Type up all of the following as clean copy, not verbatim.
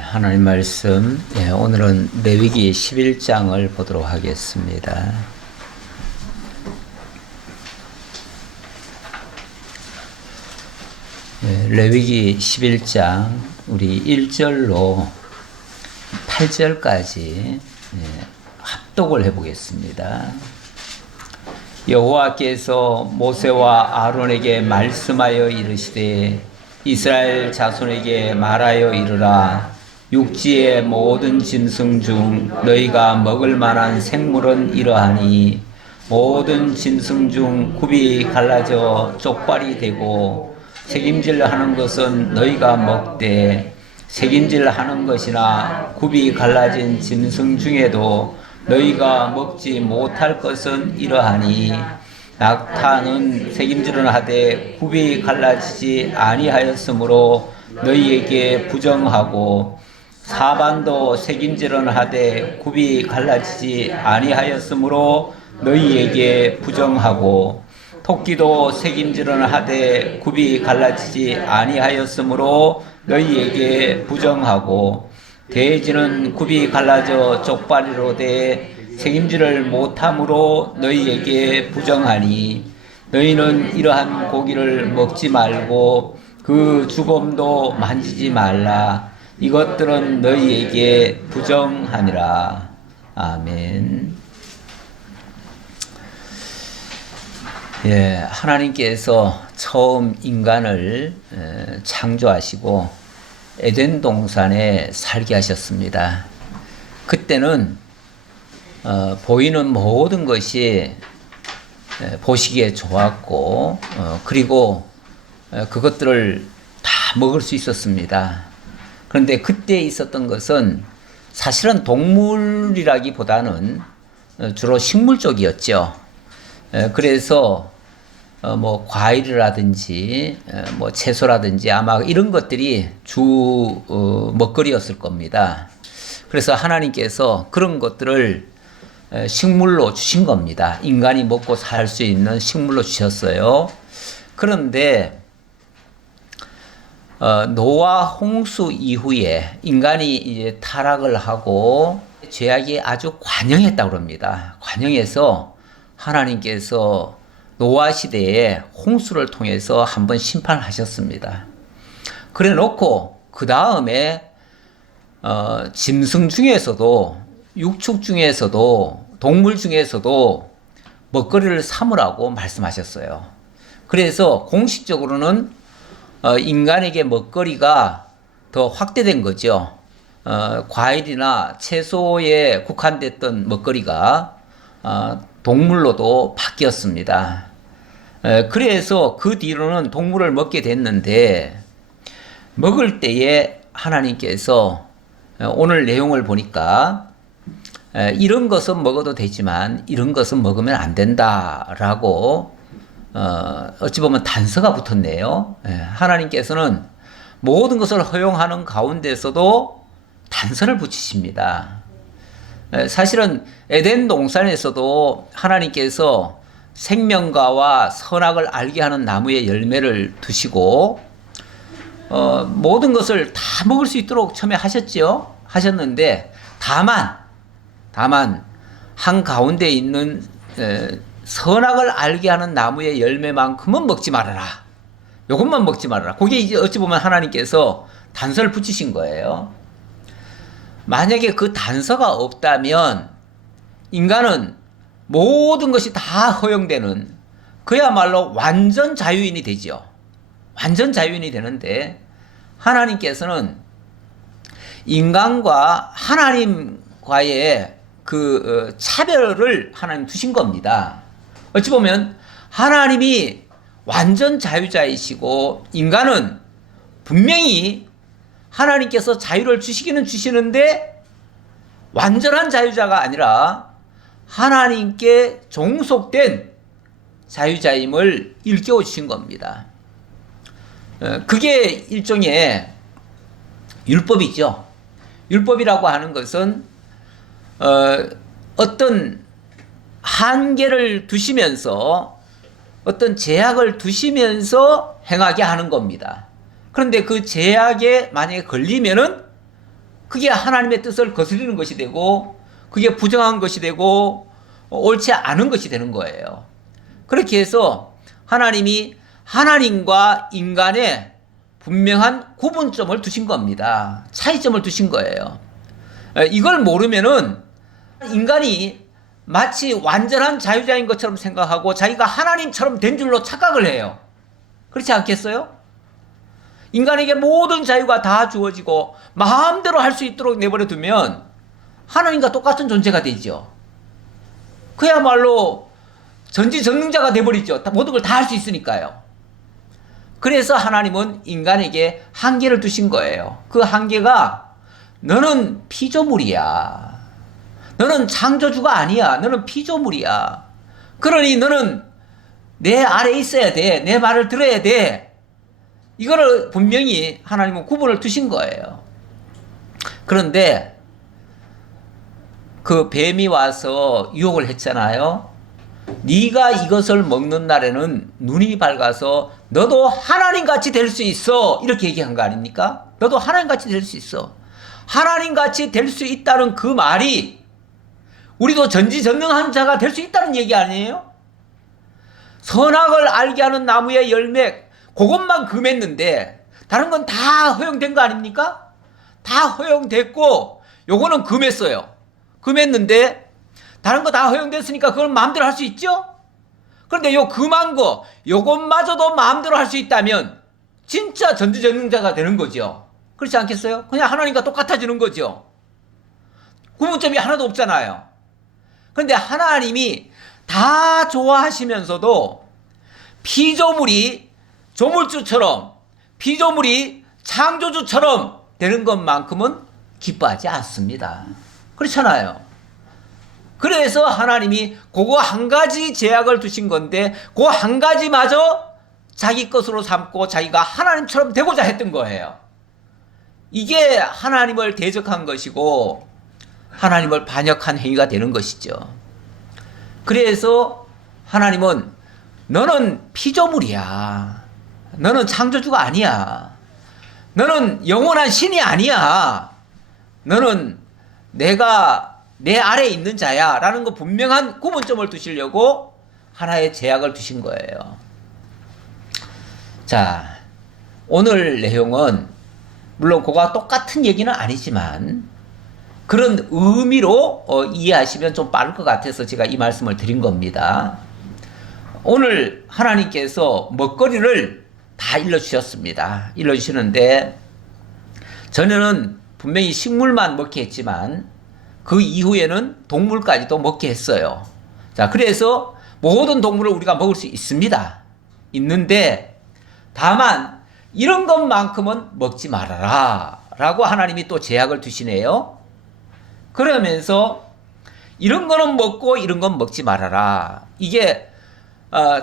하나님 말씀, 오늘은 레위기 11장을 보도록 하겠습니다. 레위기 11장, 우리 1절로 8절까지 합독을 해보겠습니다. 여호와께서 모세와 아론에게 말씀하여 이르시되 이스라엘 자손에게 말하여 이르라. 육지의 모든 짐승 중 너희가 먹을 만한 생물은 이러하니 모든 짐승 중 굽이 갈라져 쪽발이 되고 색임질하는 것은 너희가 먹되 색임질하는 것이나 굽이 갈라진 짐승 중에도 너희가 먹지 못할 것은 이러하니 낙타는 색임질은 하되 굽이 갈라지지 아니하였으므로 너희에게 부정하고 사반도 색임질은 하되 굽이 갈라지지 아니하였으므로 너희에게 부정하고 토끼도 색임질은 하되 굽이 갈라지지 아니하였으므로 너희에게 부정하고 돼지는 굽이 갈라져 쪽발이로 돼 책임질을 못함으로 너희에게 부정하니 너희는 이러한 고기를 먹지 말고 그 주검도 만지지 말라. 이것들은 너희에게 부정하니라. 아멘. 하나님께서 처음 인간을 창조하시고 에덴 동산에 살게 하셨습니다. 그때는 보이는 모든 것이 보시기에 좋았고 그리고 그것들을 다 먹을 수 있었습니다. 그런데 그때 있었던 것은 사실은 동물이라기보다는 주로 식물 쪽이었죠. 그래서 뭐 과일이라든지 뭐 채소라든지 아마 이런 것들이 주 먹거리였을 겁니다. 그래서 하나님께서 그런 것들을 식물로 주신 겁니다. 인간이 먹고 살 수 있는 식물로 주셨어요. 그런데 노아 홍수 이후에 인간이 이제 타락을 하고 죄악이 아주 관영했다고 합니다. 관영해서 하나님께서 노아 시대에 홍수를 통해서 한번 심판하셨습니다. 그래 놓고 그 다음에 짐승 중에서도 육축 중에서도 동물 중에서도 먹거리를 삼으라고 말씀하셨어요. 그래서 공식적으로는 인간에게 먹거리가 더 확대된 거죠. 과일이나 채소에 국한됐던 먹거리가 동물로도 바뀌었습니다. 그래서 그 뒤로는 동물을 먹게 됐는데 먹을 때에 하나님께서 오늘 내용을 보니까 이런 것은 먹어도 되지만 이런 것은 먹으면 안 된다라고 어찌 보면 단서가 붙었네요. 하나님께서는 모든 것을 허용하는 가운데서도 단서를 붙이십니다. 사실은 에덴 동산에서도 하나님께서 생명과와 선악을 알게 하는 나무의 열매를 두시고 모든 것을 다 먹을 수 있도록 처음에 하셨는데 다만 한 가운데 있는 선악을 알게 하는 나무의 열매만큼은 먹지 말아라. 이것만 먹지 말아라. 그게 이제 어찌 보면 하나님께서 단서를 붙이신 거예요. 만약에 그 단서가 없다면 인간은 모든 것이 다 허용되는 그야말로 완전 자유인이 되죠. 완전 자유인이 되는데 하나님께서는 인간과 하나님과의 그 차별을 하나님 두신 겁니다. 어찌 보면 하나님이 완전 자유자이시고 인간은 분명히 하나님께서 자유를 주시기는 주시는데 완전한 자유자가 아니라 하나님께 종속된 자유자임을 일깨워 주신 겁니다. 그게 일종의 율법이죠. 율법이라고 하는 것은 어떤 한계를 두시면서 어떤 제약을 두시면서 행하게 하는 겁니다. 그런데 그 제약에 만약에 걸리면은 그게 하나님의 뜻을 거스르는 것이 되고 그게 부정한 것이 되고 옳지 않은 것이 되는 거예요. 그렇게 해서 하나님이 하나님과 인간의 분명한 구분점을 두신 겁니다. 차이점을 두신 거예요. 이걸 모르면은 인간이 마치 완전한 자유자인 것처럼 생각하고 자기가 하나님처럼 된 줄로 착각을 해요. 그렇지 않겠어요? 인간에게 모든 자유가 다 주어지고 마음대로 할 수 있도록 내버려 두면 하나님과 똑같은 존재가 되죠. 그야말로 전지전능자가 돼버리죠. 모든 걸 다 할 수 있으니까요. 그래서 하나님은 인간에게 한계를 두신 거예요. 그 한계가 너는 피조물이야. 너는 창조주가 아니야. 너는 피조물이야. 그러니 너는 내 아래에 있어야 돼. 내 말을 들어야 돼. 이거를 분명히 하나님은 구분을 두신 거예요. 그런데 그 뱀이 와서 유혹을 했잖아요. 네가 이것을 먹는 날에는 눈이 밝아서 너도 하나님같이 될 수 있어. 이렇게 얘기한 거 아닙니까? 너도 하나님같이 될 수 있어. 하나님같이 될 수 있다는 그 말이 우리도 전지전능한 자가 될 수 있다는 얘기 아니에요? 선악을 알게 하는 나무의 열매 그것만 금했는데 다른 건 다 허용된 거 아닙니까? 다 허용됐고 요거는 금했어요. 금했는데 다른 거 다 허용됐으니까 그걸 마음대로 할 수 있죠? 그런데 요 금한 거 요것마저도 마음대로 할 수 있다면 진짜 전지전능자가 되는 거죠. 그렇지 않겠어요? 그냥 하나님과 똑같아지는 거죠. 구분점이 하나도 없잖아요. 그런데 하나님이 다 좋아하시면서도 피조물이 조물주처럼 피조물이 창조주처럼 되는 것만큼은 기뻐하지 않습니다. 그렇잖아요. 그래서 하나님이 그거 한 가지 제약을 두신 건데 그 한 가지마저 자기 것으로 삼고 자기가 하나님처럼 되고자 했던 거예요. 이게 하나님을 대적한 것이고 하나님을 반역한 행위가 되는 것이죠. 그래서 하나님은 너는 피조물이야. 너는 창조주가 아니야. 너는 영원한 신이 아니야. 너는 내가 내 아래에 있는 자야 라는 거 분명한 구분점을 두시려고 하나의 제약을 두신 거예요. 자, 오늘 내용은 물론 그거와 똑같은 얘기는 아니지만 그런 의미로 이해하시면 좀 빠를 것 같아서 제가 이 말씀을 드린 겁니다. 오늘 하나님께서 먹거리를 다 일러주셨습니다. 일러주시는데 전에는 분명히 식물만 먹게 했지만 그 이후에는 동물까지도 먹게 했어요. 자, 그래서 모든 동물을 우리가 먹을 수 있습니다. 있는데 다만 이런 것만큼은 먹지 말아라 라고 하나님이 또 제약을 두시네요. 그러면서 이런 거는 먹고 이런 건 먹지 말아라. 이게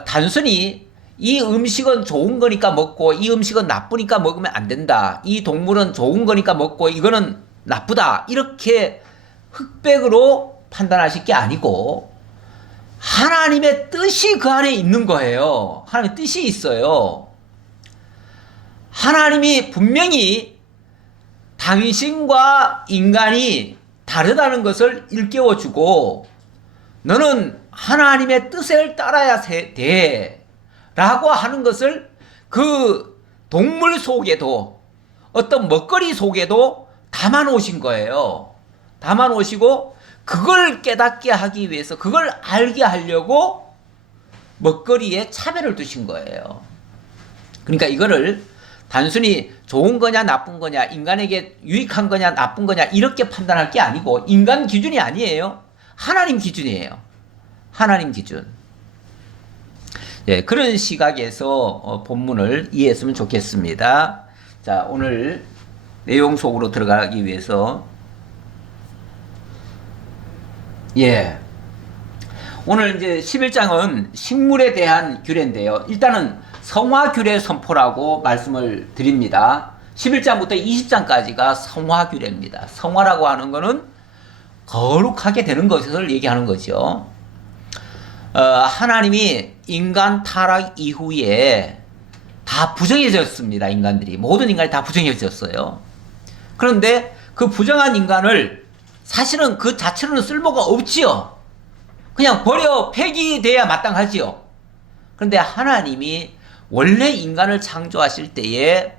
단순히 이 음식은 좋은 거니까 먹고 이 음식은 나쁘니까 먹으면 안 된다. 이 동물은 좋은 거니까 먹고 이거는 나쁘다. 이렇게 흑백으로 판단하실 게 아니고 하나님의 뜻이 그 안에 있는 거예요. 하나님의 뜻이 있어요. 하나님이 분명히 당신과 인간이 다르다는 것을 일깨워주고 너는 하나님의 뜻을 따라야 돼 라고 하는 것을 그 동물 속에도 어떤 먹거리 속에도 담아 놓으신 거예요. 담아 놓으시고 그걸 깨닫게 하기 위해서 그걸 알게 하려고 먹거리에 차별을 두신 거예요. 그러니까 이거를 단순히 좋은 거냐 나쁜 거냐 인간에게 유익한 거냐 나쁜 거냐 이렇게 판단할 게 아니고 인간 기준이 아니에요. 하나님 기준이에요. 하나님 기준. 예, 그런 시각에서 본문을 이해했으면 좋겠습니다. 자, 오늘 내용 속으로 들어가기 위해서 오늘 이제 11장은 식물에 대한 규례인데요. 일단은 성화 규례 선포라고 말씀을 드립니다. 11장부터 20장까지가 성화 규례입니다. 성화라고 하는 거는 거룩하게 되는 것을 얘기하는 거죠. 하나님이 인간 타락 이후에 다 부정해졌습니다. 인간들이 모든 인간이 다 부정해졌어요. 그런데 그 부정한 인간을 사실은 그 자체로는 쓸모가 없지요. 그냥 버려 폐기돼야 마땅하지요. 그런데 하나님이 원래 인간을 창조하실 때에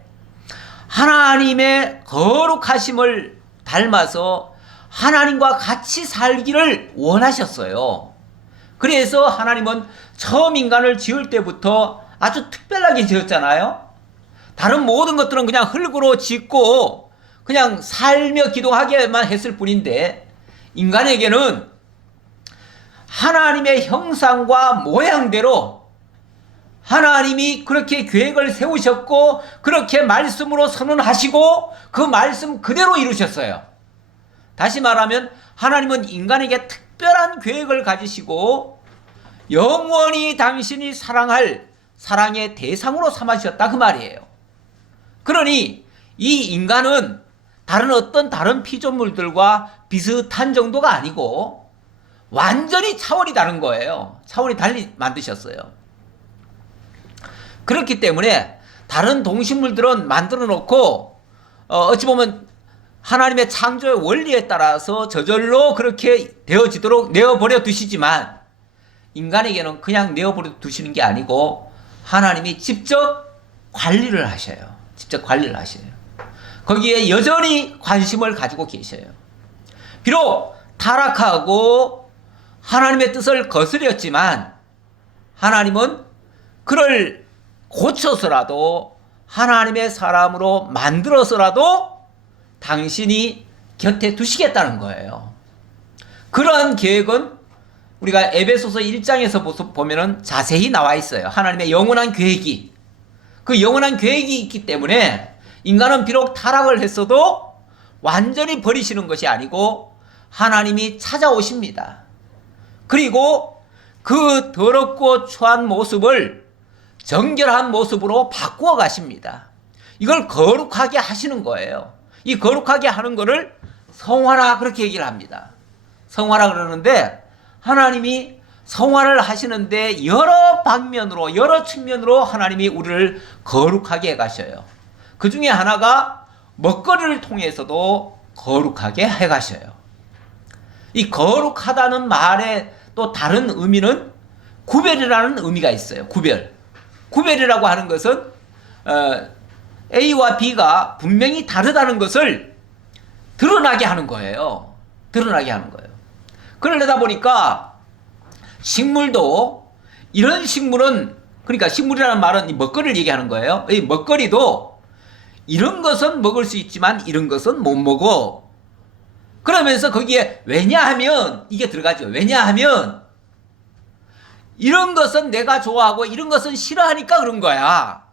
하나님의 거룩하심을 닮아서 하나님과 같이 살기를 원하셨어요. 그래서 하나님은 처음 인간을 지을 때부터 아주 특별하게 지었잖아요. 다른 모든 것들은 그냥 흙으로 짓고 그냥 살며 기도하게만 했을 뿐인데, 인간에게는 하나님의 형상과 모양대로 하나님이 그렇게 계획을 세우셨고 그렇게 말씀으로 선언하시고 그 말씀 그대로 이루셨어요. 다시 말하면 하나님은 인간에게 특별한 계획을 가지시고 영원히 당신이 사랑할 사랑의 대상으로 삼으셨다 그 말이에요. 그러니 이 인간은 다른 피조물들과 비슷한 정도가 아니고 완전히 차원이 다른 거예요. 차원이 달리 만드셨어요. 그렇기 때문에 다른 동식물들은 만들어 놓고 어찌 보면 하나님의 창조의 원리에 따라서 저절로 그렇게 되어지도록 내어버려 두시지만, 인간에게는 그냥 내어버려 두시는 게 아니고 하나님이 직접 관리를 하셔요. 직접 관리를 하셔요. 거기에 여전히 관심을 가지고 계셔요. 비록 타락하고 하나님의 뜻을 거스렸지만 하나님은 그를 고쳐서라도 하나님의 사람으로 만들어서라도 당신이 곁에 두시겠다는 거예요. 그러한 계획은 우리가 에베소서 1장에서 보면은 자세히 나와 있어요. 하나님의 영원한 계획이. 그 영원한 계획이 있기 때문에 인간은 비록 타락을 했어도 완전히 버리시는 것이 아니고 하나님이 찾아오십니다. 그리고 그 더럽고 추한 모습을 정결한 모습으로 바꾸어 가십니다. 이걸 거룩하게 하시는 거예요. 이 거룩하게 하는 거를 성화라 그렇게 얘기를 합니다. 성화라 그러는데, 하나님이 성화를 하시는데 여러 방면으로 여러 측면으로 하나님이 우리를 거룩하게 해 가셔요. 그 중에 하나가 먹거리를 통해서도 거룩하게 해 가셔요. 이 거룩하다는 말의 또 다른 의미는 구별이라는 의미가 있어요. 구별이라고 하는 것은 A와 B가 분명히 다르다는 것을 드러나게 하는 거예요. 드러나게 하는 거예요. 그러려다 보니까 식물도, 이런 식물은, 그러니까 식물이라는 말은 이 먹거리를 얘기하는 거예요. 이 먹거리도 이런 것은 먹을 수 있지만 이런 것은 못 먹어. 그러면서 거기에 왜냐하면 이게 들어가죠. 왜냐하면 이런 것은 내가 좋아하고 이런 것은 싫어하니까 그런 거야.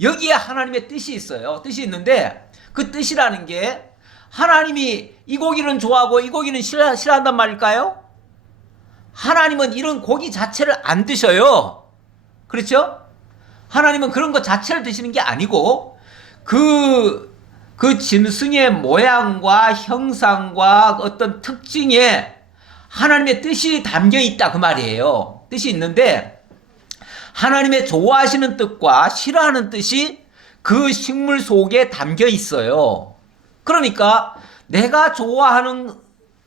여기에 하나님의 뜻이 있어요. 뜻이 있는데 그 뜻이라는 게 하나님이 이 고기는 좋아하고 이 고기는 싫어한단 말일까요? 하나님은 이런 고기 자체를 안 드셔요. 그렇죠? 하나님은 그런 것 자체를 드시는 게 아니고 그 짐승의 모양과 형상과 어떤 특징에 하나님의 뜻이 담겨 있다 그 말이에요. 뜻이 있는데 하나님의 좋아하시는 뜻과 싫어하는 뜻이 그 식물 속에 담겨 있어요. 그러니까 내가 좋아하는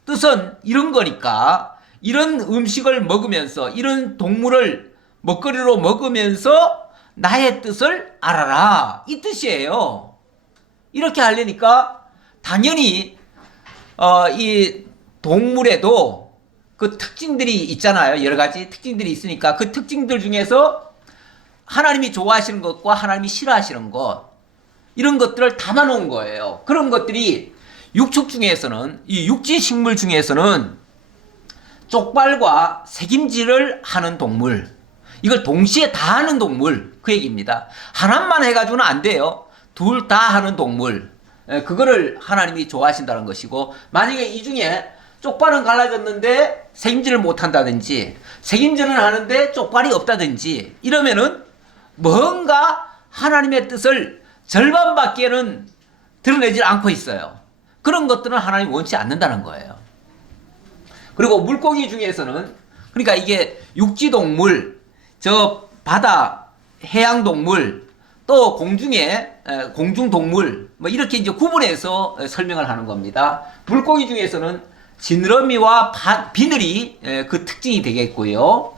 뜻은 이런 거니까 이런 음식을 먹으면서 이런 동물을 먹거리로 먹으면서 나의 뜻을 알아라, 이 뜻이에요. 이렇게 하려니까 당연히 이 동물에도 그 특징들이 있잖아요. 여러 가지 특징들이 있으니까 그 특징들 중에서 하나님이 좋아하시는 것과 하나님이 싫어하시는 것, 이런 것들을 담아 놓은 거예요. 그런 것들이 육축 중에서는, 이 육지 식물 중에서는 쪽발과 새김질을 하는 동물, 이걸 동시에 다 하는 동물, 그 얘기입니다. 하나만 해가지고는 안 돼요. 둘 다 하는 동물, 그거를 하나님이 좋아하신다는 것이고, 만약에 이 중에 쪽발은 갈라졌는데 새김질을 못한다든지 새김질은 하는데 쪽발이 없다든지 이러면은 뭔가 하나님의 뜻을 절반밖에는 드러내질 않고 있어요. 그런 것들은 하나님 원치 않는다는 거예요. 그리고 물고기 중에서는, 그러니까 이게 육지동물, 저 바다 해양동물, 또 공중에 공중동물 뭐 이렇게 이제 구분해서 설명을 하는 겁니다. 물고기 중에서는 지느러미와 비늘이 그 특징이 되겠고요.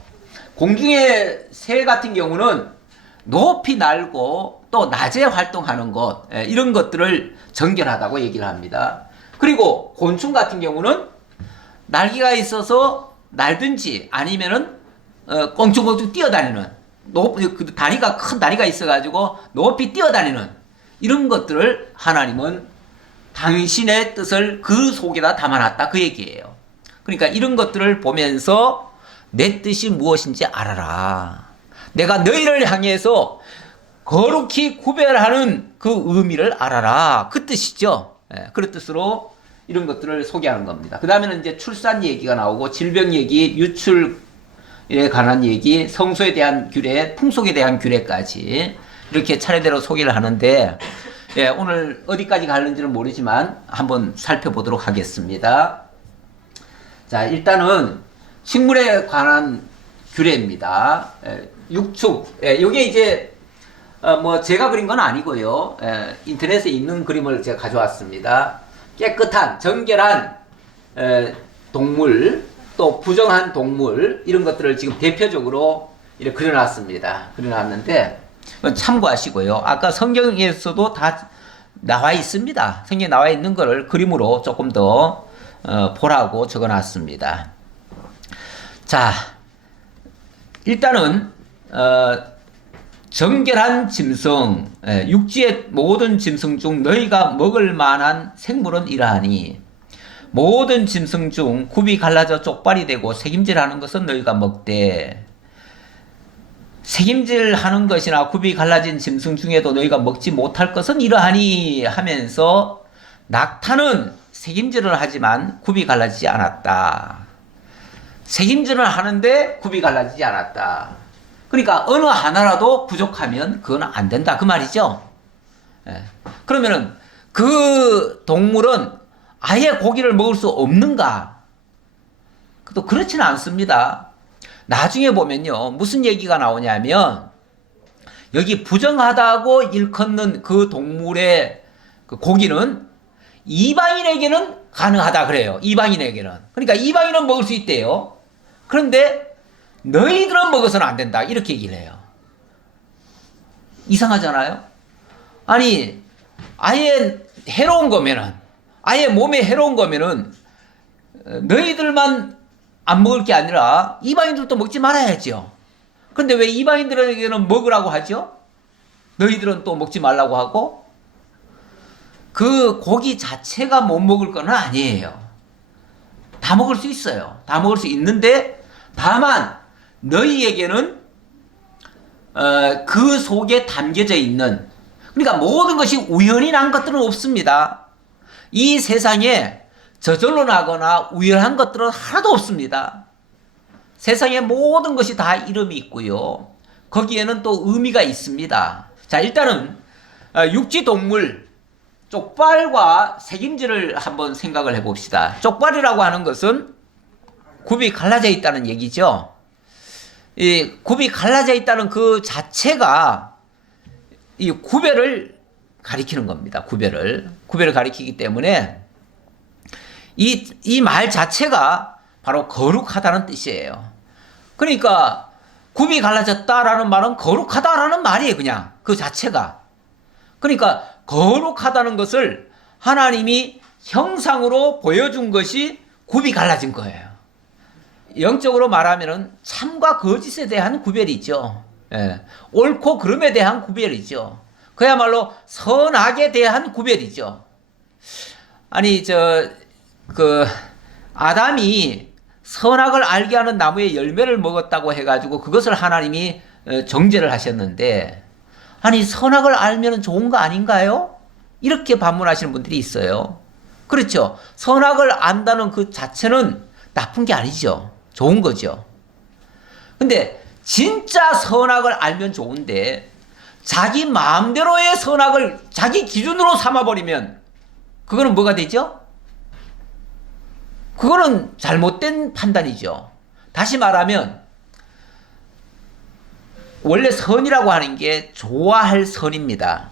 공중의 새 같은 경우는 높이 날고 또 낮에 활동하는 것, 이런 것들을 정결하다고 얘기를 합니다. 그리고 곤충 같은 경우는 날개가 있어서 날든지 아니면은 껑충껑충 뛰어다니는 그 다리가 큰 다리가 있어가지고 높이 뛰어다니는 이런 것들을 하나님은 당신의 뜻을 그 속에다 담아놨다 그 얘기예요. 그러니까 이런 것들을 보면서 내 뜻이 무엇인지 알아라. 내가 너희를 향해서 거룩히 구별하는 그 의미를 알아라. 그 뜻이죠. 그런 뜻으로 이런 것들을 소개하는 겁니다. 그 다음에는 이제 출산 얘기가 나오고 질병 얘기, 유출에 관한 얘기, 성소에 대한 규례, 풍속에 대한 규례까지 이렇게 차례대로 소개를 하는데 오늘 어디까지 가는지는 모르지만 한번 살펴보도록 하겠습니다. 자, 일단은 식물에 관한 규례입니다. 육축. 요게 이제 뭐 제가 그린 건 아니고요. 인터넷에 있는 그림을 제가 가져왔습니다. 깨끗한 정결한 동물 또 부정한 동물 이런 것들을 지금 대표적으로 이렇게 그려놨습니다. 그려놨는데 참고하시고요. 아까 성경에서도 다 나와 있습니다. 성경에 나와 있는 거를 그림으로 조금 더 보라고 적어놨습니다. 자, 일단은 정결한 짐승, 육지의 모든 짐승 중 너희가 먹을 만한 생물은 이러하니 모든 짐승 중 굽이 갈라져 쪽발이 되고 새김질하는 것은 너희가 먹되 새김질하는 것이나 굽이 갈라진 짐승 중에도 너희가 먹지 못할 것은 이러하니 하면서 낙타는 새김질을 하지만 굽이 갈라지지 않았다. 새김질을 하는데 굽이 갈라지지 않았다. 그러니까 어느 하나라도 부족하면 그건 안 된다 그 말이죠. 그러면은 그 동물은 아예 고기를 먹을 수 없는가? 또 그렇지는 않습니다. 나중에 보면요 무슨 얘기가 나오냐면 여기 부정하다고 일컫는 그 동물의 그 고기는 이방인에게는 가능하다 그래요. 이방인에게는. 그러니까 이방인은 먹을 수 있대요. 그런데 너희들은 먹어서는 안 된다 이렇게 얘기를 해요. 이상하잖아요. 아니 아예 해로운 거면은 아예 몸에 해로운 거면은 너희들만 안 먹을 게 아니라 이방인들도 먹지 말아야죠. 그런데 왜 이방인들에게는 먹으라고 하죠? 너희들은 또 먹지 말라고 하고? 그 고기 자체가 못 먹을 건 아니에요. 다 먹을 수 있어요. 다 먹을 수 있는데 다만 너희에게는 그 속에 담겨져 있는 그러니까 모든 것이 우연히 난 것들은 없습니다. 이 세상에 저절로 나거나 우연한 것들은 하나도 없습니다. 세상의 모든 것이 다 이름이 있고요. 거기에는 또 의미가 있습니다. 자, 일단은 육지 동물 쪽발과 새김질을 한번 생각을 해봅시다. 쪽발이라고 하는 것은 굽이 갈라져 있다는 얘기죠. 이 굽이 갈라져 있다는 그 자체가 이 구별을 가리키는 겁니다. 구별을 가리키기 때문에 이 말 자체가 바로 거룩하다는 뜻이에요. 그러니까 굽이 갈라졌다라는 말은 거룩하다라는 말이에요. 그냥 그 자체가. 그러니까 거룩하다는 것을 하나님이 형상으로 보여준 것이 굽이 갈라진 거예요. 영적으로 말하면은 참과 거짓에 대한 구별이죠. 옳고 그름에 대한 구별이죠. 그야말로 선악에 대한 구별이죠. 아니 아담이 선악을 알게 하는 나무의 열매를 먹었다고 해가지고 그것을 하나님이 정죄를 하셨는데 아니 선악을 알면 좋은 거 아닌가요? 이렇게 반문하시는 분들이 있어요. 그렇죠. 선악을 안다는 그 자체는 나쁜 게 아니죠. 좋은 거죠. 근데 진짜 선악을 알면 좋은데 자기 마음대로의 선악을 자기 기준으로 삼아버리면 그거는 뭐가 되죠? 그거는 잘못된 판단이죠. 다시 말하면 원래 선이라고 하는 게 좋아할 선입니다.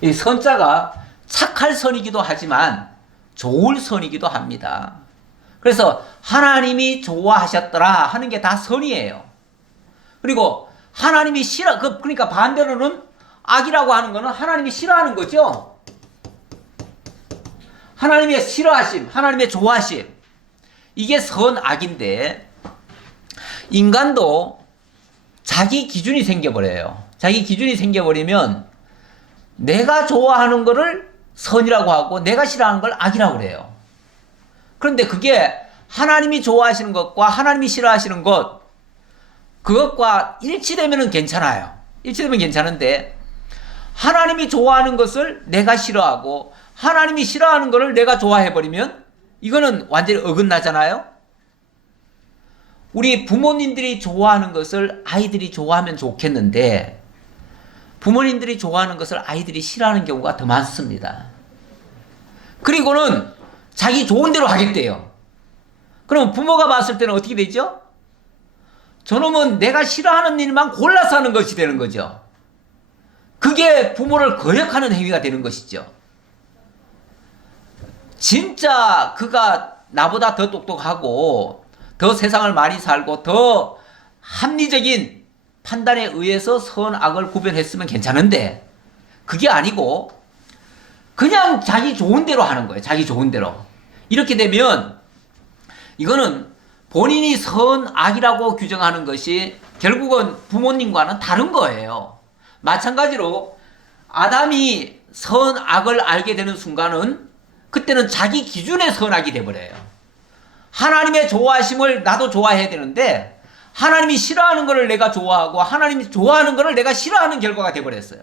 이 선자가 착할 선이기도 하지만 좋을 선이기도 합니다. 그래서 하나님이 좋아하셨더라 하는 게 다 선이에요. 그리고 하나님이 그러니까 반대로는 악이라고 하는 거는 하나님이 싫어하는 거죠. 하나님의 싫어하심, 하나님의 좋아하심. 이게 선악인데, 인간도 자기 기준이 생겨버려요. 자기 기준이 생겨버리면 내가 좋아하는 거를 선이라고 하고 내가 싫어하는 걸 악이라고 그래요. 그런데 그게 하나님이 좋아하시는 것과 하나님이 싫어하시는 것, 그것과 일치되면 괜찮아요. 일치되면 괜찮은데, 하나님이 좋아하는 것을 내가 싫어하고 하나님이 싫어하는 것을 내가 좋아해버리면 이거는 완전히 어긋나잖아요. 우리 부모님들이 좋아하는 것을 아이들이 좋아하면 좋겠는데, 부모님들이 좋아하는 것을 아이들이 싫어하는 경우가 더 많습니다. 그리고는 자기 좋은 대로 하겠대요. 그럼 부모가 봤을 때는 어떻게 되죠? 저놈은 내가 싫어하는 일만 골라서 하는 것이 되는 거죠. 그게 부모를 거역하는 행위가 되는 것이죠. 진짜 그가 나보다 더 똑똑하고 더 세상을 많이 살고 더 합리적인 판단에 의해서 선악을 구별했으면 괜찮은데, 그게 아니고 그냥 자기 좋은 대로 하는 거예요. 자기 좋은 대로. 이렇게 되면 이거는 본인이 선악이라고 규정하는 것이 결국은 부모님과는 다른 거예요. 마찬가지로 아담이 선악을 알게 되는 순간은 그때는 자기 기준의 선악이 돼버려요. 하나님의 좋아하심을 나도 좋아해야 되는데 하나님이 싫어하는 것을 내가 좋아하고 하나님이 좋아하는 것을 내가 싫어하는 결과가 돼버렸어요.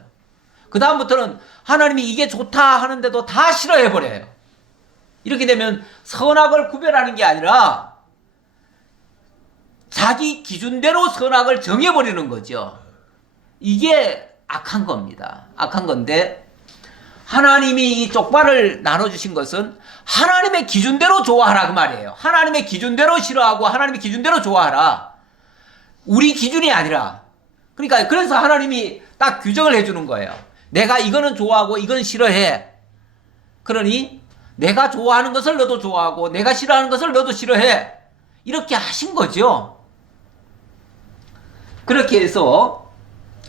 그 다음부터는 하나님이 이게 좋다 하는데도 다 싫어해버려요. 이렇게 되면 선악을 구별하는 게 아니라 자기 기준대로 선악을 정해버리는 거죠. 이게 악한 겁니다. 악한 건데, 하나님이 이 쪽발을 나눠주신 것은 하나님의 기준대로 좋아하라 그 말이에요. 하나님의 기준대로 싫어하고 하나님의 기준대로 좋아하라. 우리 기준이 아니라. 그러니까 그래서 하나님이 딱 규정을 해주는 거예요. 내가 이거는 좋아하고 이건 싫어해. 그러니 내가 좋아하는 것을 너도 좋아하고 내가 싫어하는 것을 너도 싫어해. 이렇게 하신 거죠. 그렇게 해서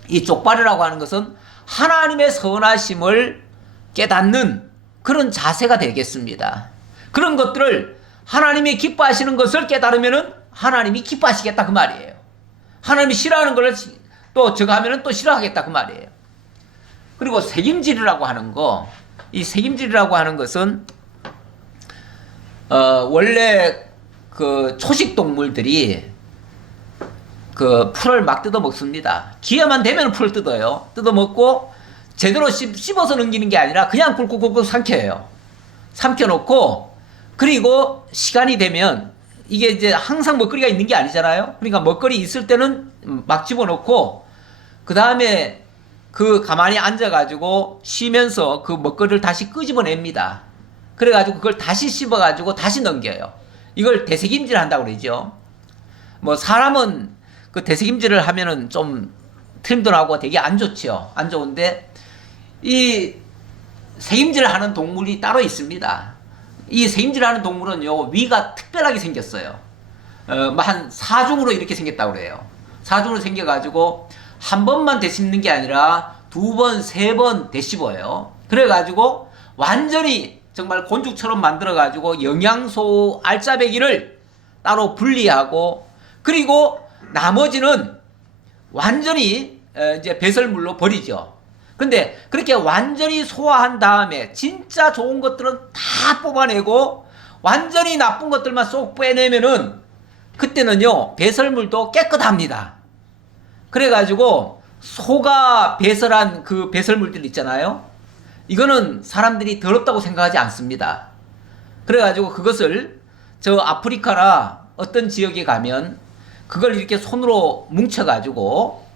이 족발이라고 하는 것은 하나님의 선하심을 깨닫는 그런 자세가 되겠습니다. 그런 것들을 하나님이 기뻐하시는 것을 깨달으면 하나님이 기뻐하시겠다 그 말이에요. 하나님이 싫어하는 걸 또 저거 하면 또 싫어하겠다 그 말이에요. 그리고 책임질이라고 하는 거, 이 책임질이라고 하는 것은 원래 그 초식 동물들이 그 풀을 막 뜯어 먹습니다. 기회만 되면 풀 뜯어요. 뜯어 먹고 제대로 씹어서 넘기는 게 아니라 그냥 굴굴굴굴 삼켜요. 삼켜놓고, 그리고 시간이 되면 이게 이제 항상 먹거리가 있는 게 아니잖아요. 그러니까 먹거리 있을 때는 막 집어넣고 그 다음에 그 가만히 앉아가지고 쉬면서 그 먹거리를 다시 끄집어냅니다. 그래가지고 그걸 다시 씹어가지고 다시 넘겨요. 이걸 되새김질 한다고 그러죠. 뭐 사람은 그 되새김질을 하면은 좀 트림도 나고 되게 안 좋죠. 안 좋은데 이 새김질을 하는 동물이 따로 있습니다. 이 새김질을 하는 동물은요, 위가 특별하게 생겼어요. 한 4중으로 이렇게 생겼다고 그래요. 4중으로 생겨가지고 한 번만 되씹는 게 아니라 2번, 3번 되씹어요. 그래가지고 완전히 정말 곤죽처럼 만들어가지고 영양소 알짜배기를 따로 분리하고, 그리고 나머지는 완전히 이제 배설물로 버리죠. 근데 그렇게 완전히 소화한 다음에 진짜 좋은 것들은 다 뽑아내고 완전히 나쁜 것들만 쏙 빼내면은 그때는요, 배설물도 깨끗합니다. 그래가지고 소가 배설한 그 배설물들 있잖아요. 이거는 사람들이 더럽다고 생각하지 않습니다. 그래가지고 그것을 저 아프리카나 어떤 지역에 가면 그걸 이렇게 손으로 뭉쳐가지고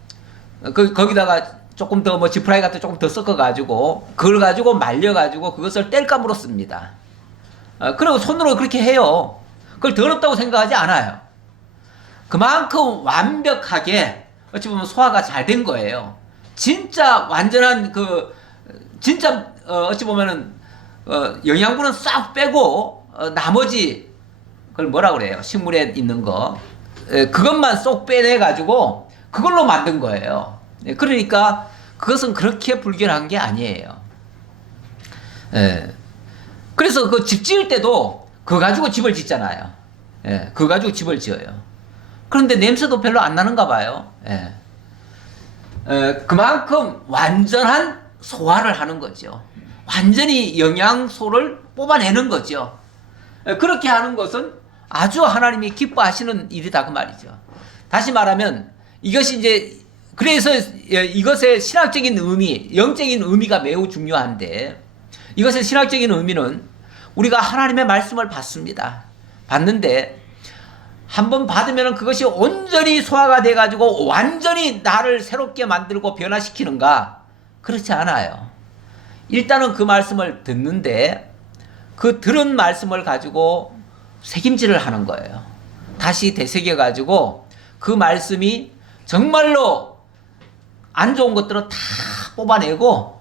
거기다가 조금 더 뭐 지프라이 같은 조금 더 섞어가지고 그걸 가지고 말려가지고 그것을 땔감으로 씁니다. 그리고 손으로 그렇게 해요. 그걸 더럽다고 생각하지 않아요. 그만큼 완벽하게 어찌 보면 소화가 잘 된 거예요. 진짜 완전한 진짜 어찌 보면은 영양분은 싹 빼고 나머지 그걸 뭐라 그래요? 식물에 있는 거 그것만 쏙 빼내 가지고 그걸로 만든 거예요. 그러니까 그것은 그렇게 불결한 게 아니에요. 그래서 그 집 지을 때도 그거 가지고 집을 짓잖아요. 그거 가지고 집을 지어요. 그런데 냄새도 별로 안 나는가 봐요. 그만큼 완전한 소화를 하는 거죠. 완전히 영양소를 뽑아내는 거죠. 그렇게 하는 것은 아주 하나님이 기뻐하시는 일이다 그 말이죠. 다시 말하면 이것이 이제 그래서 이것의 신학적인 의미, 영적인 의미가 매우 중요한데 이것의 신학적인 의미는 우리가 하나님의 말씀을 받습니다. 받는데 한번 받으면 그것이 온전히 소화가 돼가지고 완전히 나를 새롭게 만들고 변화시키는가? 그렇지 않아요. 일단은 그 말씀을 듣는데 그 들은 말씀을 가지고 새김질을 하는 거예요. 다시 되새겨가지고 그 말씀이 정말로 안 좋은 것들은 다 뽑아내고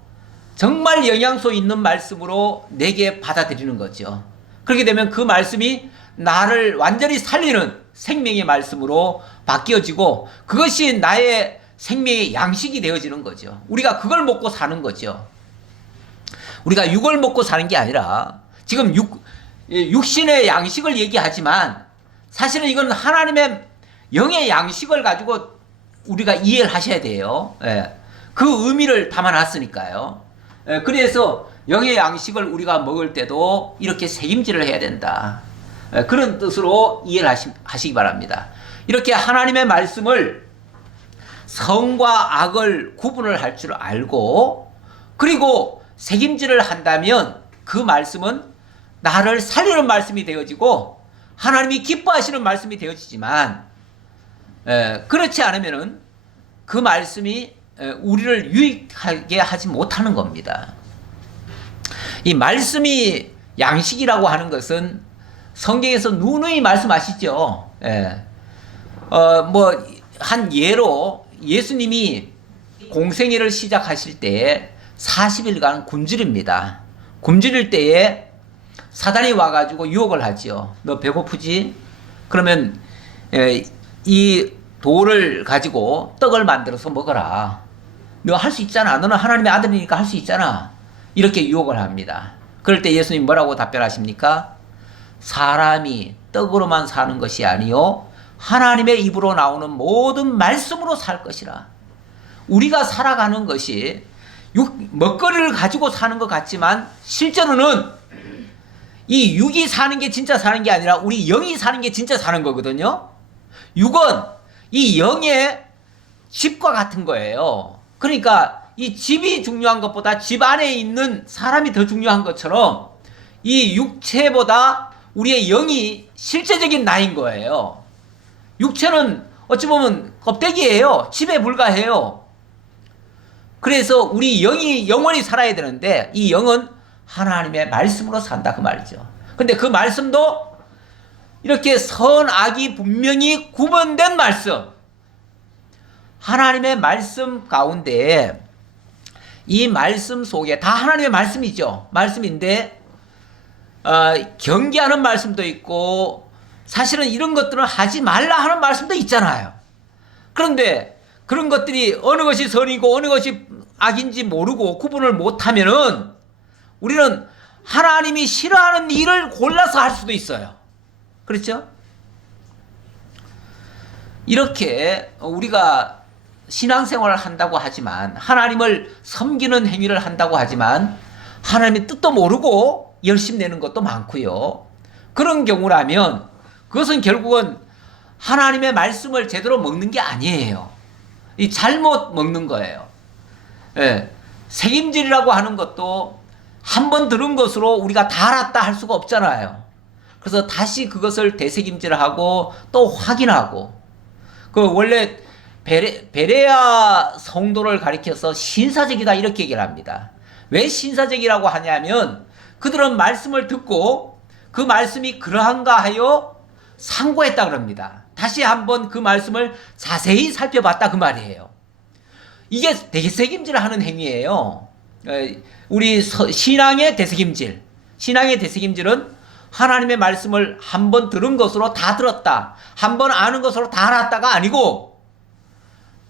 정말 영양소 있는 말씀으로 내게 받아들이는 거죠. 그렇게 되면 그 말씀이 나를 완전히 살리는 생명의 말씀으로 바뀌어지고 그것이 나의 생명의 양식이 되어지는 거죠. 우리가 그걸 먹고 사는 거죠. 우리가 육을 먹고 사는 게 아니라 지금 육신의 양식을 얘기하지만 사실은 이건 하나님의 영의 양식을 가지고 우리가 이해를 하셔야 돼요. 그 의미를 담아놨으니까요. 그래서 영의 양식을 우리가 먹을 때도 이렇게 새김질을 해야 된다. 그런 뜻으로 이해를 하시기 바랍니다. 이렇게 하나님의 말씀을 선과 악을 구분을 할 줄 알고 그리고 새김질을 한다면 그 말씀은 나를 살리는 말씀이 되어지고 하나님이 기뻐하시는 말씀이 되어지지만 그렇지 않으면은 그 말씀이 우리를 유익하게 하지 못하는 겁니다. 이 말씀이 양식이라고 하는 것은 성경에서 누누이 말씀하시죠. 한 예로 예수님이 공생애를 시작하실 때에 40일간 굶주립니다. 굶주릴 때에 사단이 와가지고 유혹을 하지요. 너 배고프지? 그러면 이 돌을 가지고 떡을 만들어서 먹어라. 너 할 수 있잖아. 너는 하나님의 아들이니까 할 수 있잖아. 이렇게 유혹을 합니다. 그럴 때 예수님 뭐라고 답변하십니까? 사람이 떡으로만 사는 것이 아니요 하나님의 입으로 나오는 모든 말씀으로 살 것이라. 우리가 살아가는 것이 먹거리를 가지고 사는 것 같지만 실제로는 이 육이 사는 게 진짜 사는 게 아니라 우리 영이 사는 게 진짜 사는 거거든요. 육은 이 영의 집과 같은 거예요. 그러니까 이 집이 중요한 것보다 집 안에 있는 사람이 더 중요한 것처럼 이 육체보다 우리의 영이 실제적인 나인 거예요. 육체는 어찌 보면 껍데기예요. 집에 불과해요. 그래서 우리 영이 영원히 살아야 되는데 이 영은 하나님의 말씀으로 산다 그 말이죠. 근데 그 말씀도 이렇게 선악이 분명히 구분된 말씀, 하나님의 말씀 가운데 이 말씀 속에 다 하나님의 말씀이죠. 말씀인데 경계하는 말씀도 있고 사실은 이런 것들은 하지 말라 하는 말씀도 있잖아요. 그런데 그런 것들이 어느 것이 선이고 어느 것이 악인지 모르고 구분을 못하면은 우리는 하나님이 싫어하는 일을 골라서 할 수도 있어요. 그렇죠? 이렇게 우리가 신앙생활을 한다고 하지만 하나님을 섬기는 행위를 한다고 하지만 하나님의 뜻도 모르고 열심 내는 것도 많고요. 그런 경우라면 그것은 결국은 하나님의 말씀을 제대로 먹는 게 아니에요. 이 잘못 먹는 거예요. 새김질이라고 하는 것도 한 번 들은 것으로 우리가 다 알았다 할 수가 없잖아요. 그래서 다시 그것을 되새김질하고 또 확인하고 원래 베레아 성도를 가리켜서 신사적이다 이렇게 얘기를 합니다. 왜 신사적이라고 하냐면 그들은 말씀을 듣고 그 말씀이 그러한가 하여 상고했다 그럽니다. 다시 한번 그 말씀을 자세히 살펴봤다 그 말이에요. 이게 대책임질을 하는 행위예요. 우리 신앙의 대책임질. 신앙의 대책임질은 하나님의 말씀을 한 번 들은 것으로 다 들었다. 한 번 아는 것으로 다 알았다가 아니고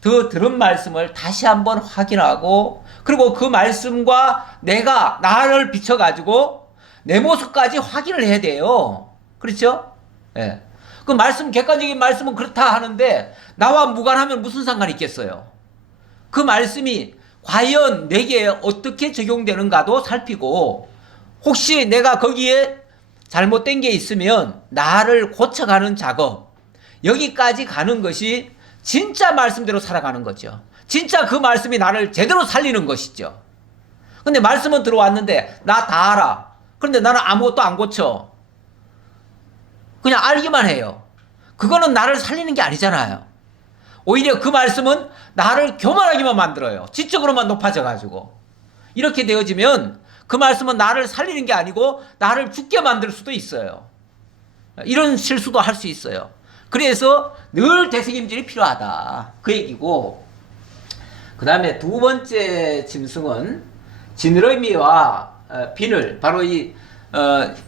더 들은 말씀을 다시 한번 확인하고 그리고 그 말씀과 내가 나를 비춰가지고 내 모습까지 확인을 해야 돼요. 그렇죠? 예. 그 말씀, 객관적인 말씀은 그렇다 하는데 나와 무관하면 무슨 상관이 있겠어요? 그 말씀이 과연 내게 어떻게 적용되는가도 살피고 혹시 내가 거기에 잘못된 게 있으면 나를 고쳐가는 작업 여기까지 가는 것이 진짜 말씀대로 살아가는 거죠. 진짜 그 말씀이 나를 제대로 살리는 것이죠. 근데 말씀은 들어왔는데 나 다 알아. 그런데 나는 아무것도 안 고쳐. 그냥 알기만 해요. 그거는 나를 살리는 게 아니잖아요. 오히려 그 말씀은 나를 교만하기만 만들어요. 지적으로만 높아져가지고. 이렇게 되어지면 그 말씀은 나를 살리는 게 아니고 나를 죽게 만들 수도 있어요. 이런 실수도 할 수 있어요. 그래서 늘 되새김질이 필요하다. 그 얘기고 그 다음에 두 번째 짐승은 지느러미와 비늘 바로 이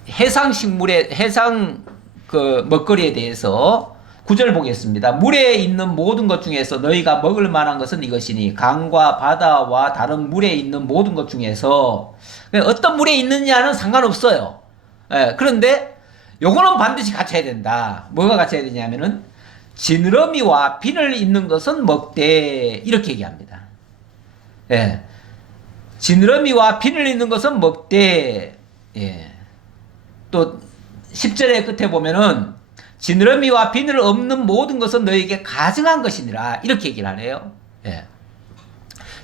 해상식물의 해상 그 먹거리에 대해서 9절 보겠습니다. 물에 있는 모든 것 중에서 너희가 먹을 만한 것은 이것이니 강과 바다와 다른 물에 있는 모든 것 중에서 어떤 물에 있느냐는 상관없어요. 그런데 요거는 반드시 갖춰야 된다. 뭐가 갖춰야 되냐면은 지느러미와 비늘 있는 것은 먹되 이렇게 얘기합니다. 예. 지느러미와 비늘 있는 것은 먹되 예. 또 10절의 끝에 보면은 지느러미와 비늘 없는 모든 것은 너에게 가증한 것이니라 이렇게 얘기를 하네요. 예.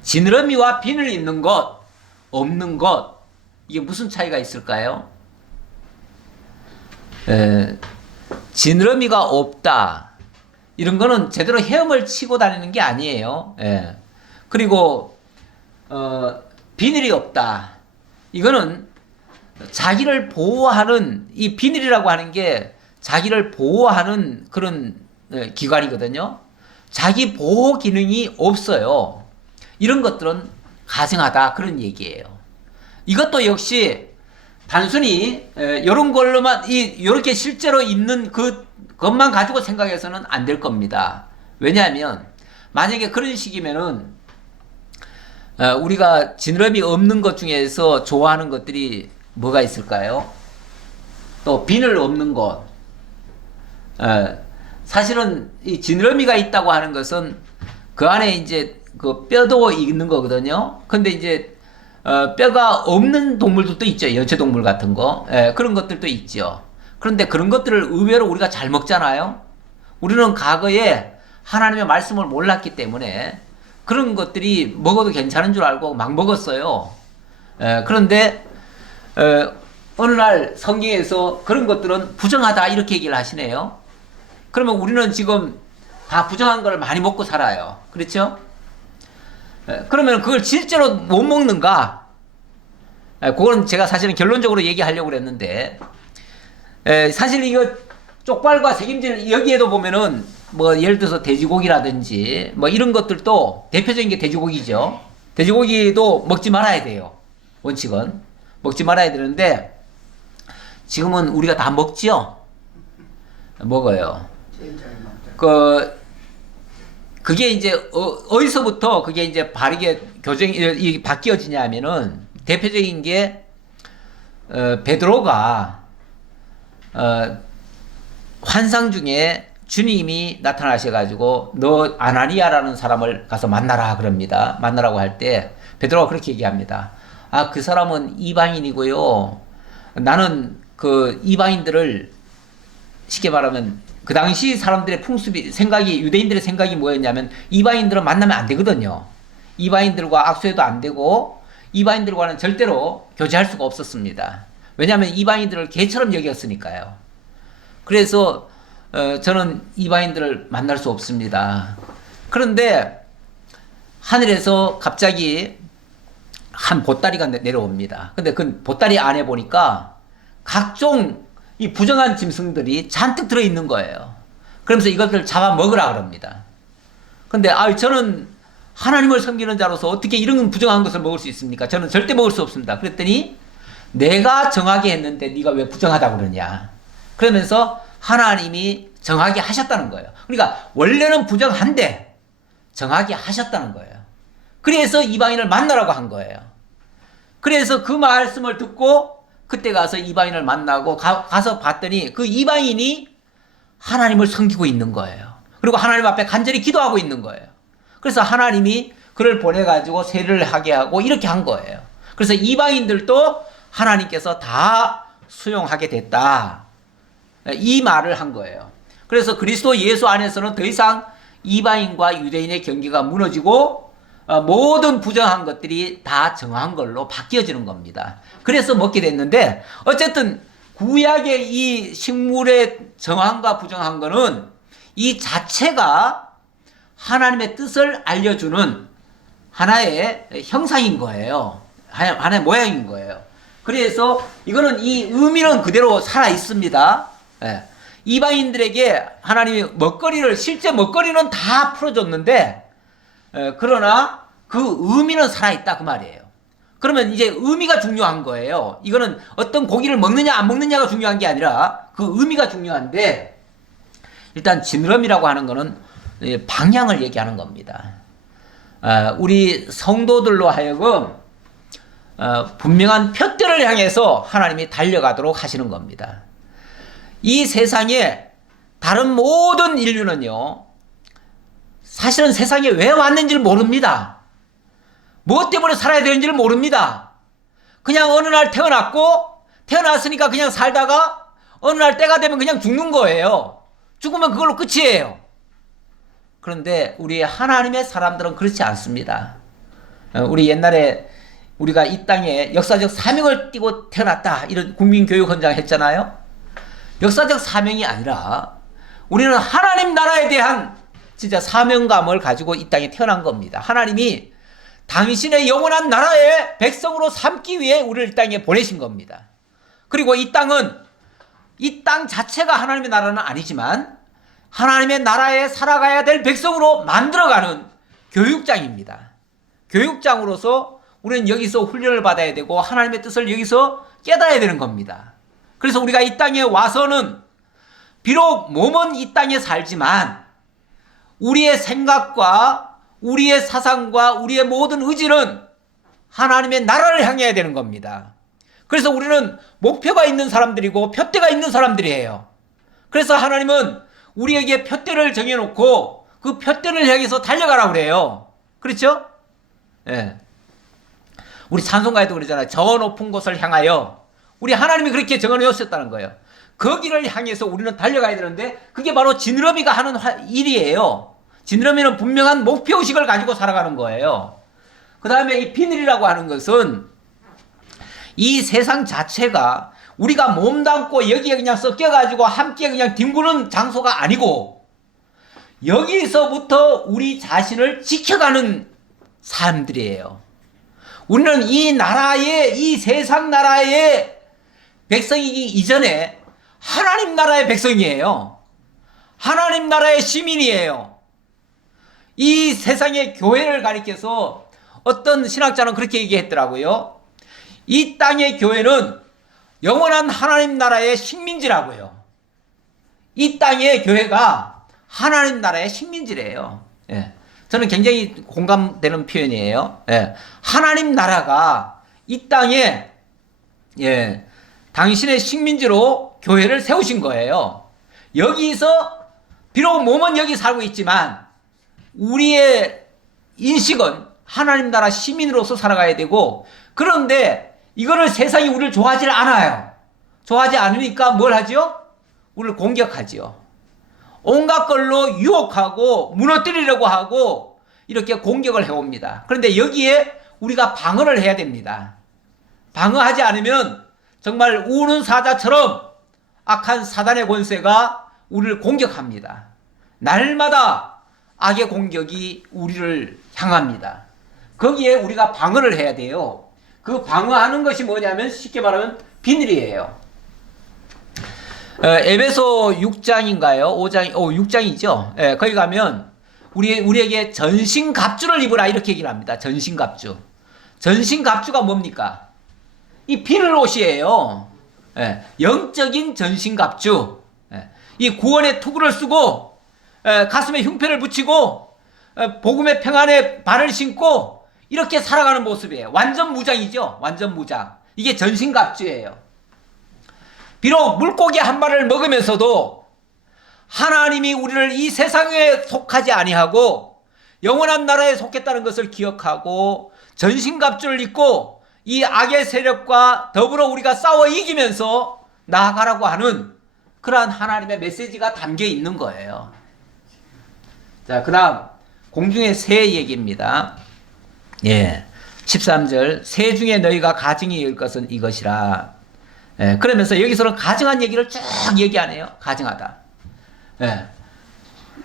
지느러미와 비늘 있는 것 없는 것 이게 무슨 차이가 있을까요? 지느러미가 없다 이런 거는 제대로 헤엄을 치고 다니는 게 아니에요. 예. 그리고 비늘이 없다 이거는 자기를 보호하는 이 비늘이라고 하는 게 자기를 보호하는 그런 기관이거든요. 자기 보호 기능이 없어요. 이런 것들은 가증하다 그런 얘기예요. 이것도 역시 단순히 이런 걸로만 이렇게 실제로 있는 그것만 가지고 생각해서는 안 될 겁니다. 왜냐하면 만약에 그런 식이면은 우리가 지느러미 없는 것 중에서 좋아하는 것들이 뭐가 있을까요? 또 비늘 없는 것. 사실은 이 지느러미가 있다고 하는 것은 그 안에 이제 그 뼈도 있는 거거든요. 근데 이제 뼈가 없는 동물들도 있죠. 연체동물 같은 거. 그런 것들도 있죠. 그런데 그런 것들을 의외로 우리가 잘 먹잖아요. 우리는 과거에 하나님의 말씀을 몰랐기 때문에 그런 것들이 먹어도 괜찮은 줄 알고 막 먹었어요. 그런데 어느 날 성경에서 그런 것들은 부정하다 이렇게 얘기를 하시네요. 그러면 우리는 지금 다 부정한 걸 많이 먹고 살아요. 그렇죠? 그러면 그걸 실제로 못 먹는가? 그건 제가 사실은 결론적으로 얘기하려고 그랬는데 사실 이거 쪽발과 색임질 여기에도 보면은 뭐 예를 들어서 돼지고기라든지 뭐 이런 것들도 대표적인 게 돼지고기죠. 돼지고기도 먹지 말아야 돼요. 원칙은 먹지 말아야 되는데 지금은 우리가 다 먹지요. 먹어요. 그게 이제 어디서부터 그게 이제 바르게 교정이 바뀌어지냐면은 대표적인 게 베드로가 환상 중에 주님이 나타나셔가지고 너 아나니아라는 사람을 가서 만나라 그럽니다. 만나라고 할 때 베드로가 그렇게 얘기합니다. 아, 그 사람은 이방인이고요. 나는 그 이방인들을 쉽게 말하면 그 당시 사람들의 풍습이 생각이 유대인들의 생각이 뭐였냐면 이방인들은 만나면 안 되거든요. 이방인들과 악수해도 안 되고 이방인들과는 절대로 교제할 수가 없었습니다. 왜냐하면 이방인들을 개처럼 여겼으니까요. 그래서 저는 이방인들을 만날 수 없습니다. 그런데 하늘에서 갑자기 한 보따리가 내려옵니다. 근데 그 보따리 안에 보니까 각종 이 부정한 짐승들이 잔뜩 들어있는 거예요. 그러면서 이것들 잡아 먹으라 그럽니다. 근데 저는 하나님을 섬기는 자로서 어떻게 이런 부정한 것을 먹을 수 있습니까? 저는 절대 먹을 수 없습니다. 그랬더니 내가 정하게 했는데 네가 왜 부정하다고 그러냐. 그러면서 하나님이 정하게 하셨다는 거예요. 그러니까 원래는 부정한데 정하게 하셨다는 거예요. 그래서 이방인을 만나라고 한 거예요. 그래서 그 말씀을 듣고 그때 가서 이방인을 만나고 가서 봤더니 그 이방인이 하나님을 섬기고 있는 거예요. 그리고 하나님 앞에 간절히 기도하고 있는 거예요. 그래서 하나님이 그를 보내가지고 세례를 하게 하고 이렇게 한 거예요. 그래서 이방인들도 하나님께서 다 수용하게 됐다. 이 말을 한 거예요. 그래서 그리스도 예수 안에서는 더 이상 이방인과 유대인의 경계가 무너지고 모든 부정한 것들이 다 정한 걸로 바뀌어지는 겁니다. 그래서 먹게 됐는데 어쨌든 구약의 이 식물의 정한과 부정한 거는 이 자체가 하나님의 뜻을 알려주는 하나의 형상인 거예요. 하나의 모양인 거예요. 그래서 이거는 이 의미는 그대로 살아 있습니다. 예. 이방인들에게 하나님이 실제 먹거리는 다 풀어줬는데, 그러나 그 의미는 살아있다 그 말이에요. 그러면 이제 의미가 중요한 거예요. 이거는 어떤 고기를 먹느냐 안 먹느냐가 중요한 게 아니라 그 의미가 중요한데, 일단 지느러미라고 하는 거는 방향을 얘기하는 겁니다. 우리 성도들로 하여금 분명한 표대를 향해서 하나님이 달려가도록 하시는 겁니다. 이 세상에 다른 모든 인류는요, 사실은 세상에 왜 왔는지를 모릅니다. 무엇 때문에 살아야 되는지를 모릅니다. 그냥 어느 날 태어났으니까 그냥 살다가 어느 날 때가 되면 그냥 죽는 거예요. 죽으면 그걸로 끝이에요. 그런데 우리 하나님의 사람들은 그렇지 않습니다. 우리 옛날에 우리가 이 땅에 역사적 사명을 띠고 태어났다 이런 국민교육헌장 했잖아요. 역사적 사명이 아니라 우리는 하나님 나라에 대한 진짜 사명감을 가지고 이 땅에 태어난 겁니다. 하나님이 당신의 영원한 나라의 백성으로 삼기 위해 우리를 이 땅에 보내신 겁니다. 그리고 이 땅은 이 땅 자체가 하나님의 나라는 아니지만 하나님의 나라에 살아가야 될 백성으로 만들어가는 교육장입니다. 교육장으로서 우리는 여기서 훈련을 받아야 되고 하나님의 뜻을 여기서 깨달아야 되는 겁니다. 그래서 우리가 이 땅에 와서는 비록 몸은 이 땅에 살지만 우리의 생각과 우리의 사상과 우리의 모든 의지는 하나님의 나라를 향해야 되는 겁니다. 그래서 우리는 목표가 있는 사람들이고 표대가 있는 사람들이에요. 그래서 하나님은 우리에게 표대를 정해놓고 그 표대를 향해서 달려가라고 그래요. 그렇죠? 예. 우리 찬송가에도 그러잖아요. 저 높은 곳을 향하여. 우리 하나님이 그렇게 정해놓으셨다는 거예요. 거기를 향해서 우리는 달려가야 되는데 그게 바로 지느러미가 하는 일이에요. 지느러미는 분명한 목표의식을 가지고 살아가는 거예요. 그 다음에 이 비늘이라고 하는 것은 이 세상 자체가 우리가 몸담고 여기에 그냥 섞여가지고 함께 그냥 뒹구는 장소가 아니고 여기서부터 우리 자신을 지켜가는 사람들이에요. 우리는 이 나라의, 이 세상 나라의 백성이기 이전에 하나님 나라의 백성이에요. 하나님 나라의 시민이에요. 이 세상의 교회를 가리켜서 어떤 신학자는 그렇게 얘기했더라고요. 이 땅의 교회는 영원한 하나님 나라의 식민지라고요. 이 땅의 교회가 하나님 나라의 식민지래요. 예. 저는 굉장히 공감되는 표현이에요. 예. 하나님 나라가 이 땅에 당신의 식민지로 교회를 세우신 거예요. 여기서 비록 몸은 여기 살고 있지만 우리의 인식은 하나님 나라 시민으로서 살아가야 되고, 그런데 이거를 세상이 우리를 좋아하지 않아요. 좋아하지 않으니까 뭘 하죠? 우리를 공격하지요. 온갖 걸로 유혹하고 무너뜨리려고 하고 이렇게 공격을 해옵니다. 그런데 여기에 우리가 방어를 해야 됩니다. 방어하지 않으면 정말 우는 사자처럼 악한 사단의 권세가 우리를 공격합니다. 날마다 악의 공격이 우리를 향합니다. 거기에 우리가 방어를 해야 돼요. 그 방어하는 것이 뭐냐면 쉽게 말하면 비늘이에요. 에베소 6장인가요? 5장, 6장이죠. 예, 거기 가면 우리에게 전신갑주를 입으라 이렇게 얘기를 합니다. 전신갑주. 전신갑주가 뭡니까? 이 비늘 옷이에요. 예, 영적인 전신갑주. 예, 이 구원의 투구를 쓰고 가슴에 흉패를 붙이고 복음의 평안에 발을 신고 이렇게 살아가는 모습이에요. 완전 무장이죠. 완전 무장. 이게 전신갑주예요. 비록 물고기 한 마리를 먹으면서도 하나님이 우리를 이 세상에 속하지 아니하고 영원한 나라에 속했다는 것을 기억하고 전신갑주를 입고 이 악의 세력과 더불어 우리가 싸워 이기면서 나아가라고 하는 그러한 하나님의 메시지가 담겨 있는 거예요. 자, 그 다음 공중의 새 얘기입니다. 예, 13절 새 중에 너희가 가증이 일 것은 이것이라. 예, 그러면서 여기서는 가증한 얘기를 쭉 얘기하네요. 가증하다. 예,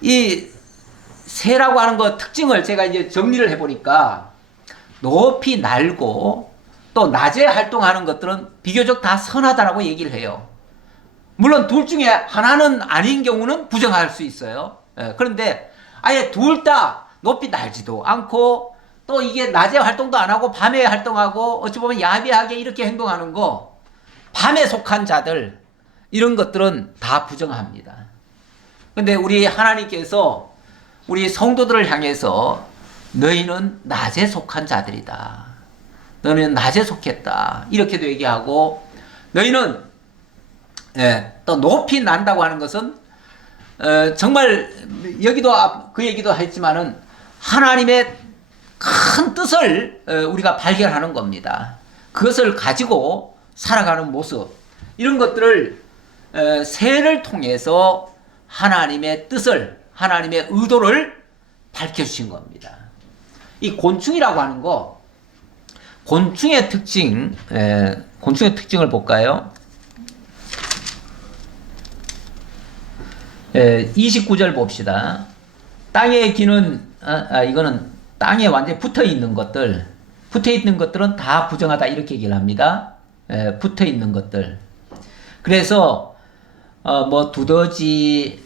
이 새라고 하는 것 특징을 제가 이제 정리를 해보니까 높이 날고 또 낮에 활동하는 것들은 비교적 다 선하다라고 얘기를 해요. 물론 둘 중에 하나는 아닌 경우는 부정할 수 있어요. 예, 그런데 아예 둘 다 높이 날지도 않고 또 이게 낮에 활동도 안 하고 밤에 활동하고 어찌 보면 야비하게 이렇게 행동하는 거, 밤에 속한 자들 이런 것들은 다 부정합니다. 근데 우리 하나님께서 우리 성도들을 향해서 너희는 낮에 속한 자들이다. 너희는 낮에 속했다. 이렇게도 얘기하고 너희는 또 높이 난다고 하는 것은 정말 여기도 그 얘기도 했지만은 하나님의 큰 뜻을 우리가 발견하는 겁니다. 그것을 가지고 살아가는 모습 이런 것들을 새를 통해서 하나님의 뜻을 하나님의 의도를 밝혀주신 겁니다. 이 곤충이라고 하는 거 곤충의 특징을 볼까요? 29절 봅시다. 땅의 기는 이거는 땅에 완전히 붙어 있는 것들은 다 부정하다 이렇게 얘기를 합니다. 붙어 있는 것들. 그래서 뭐 두더지,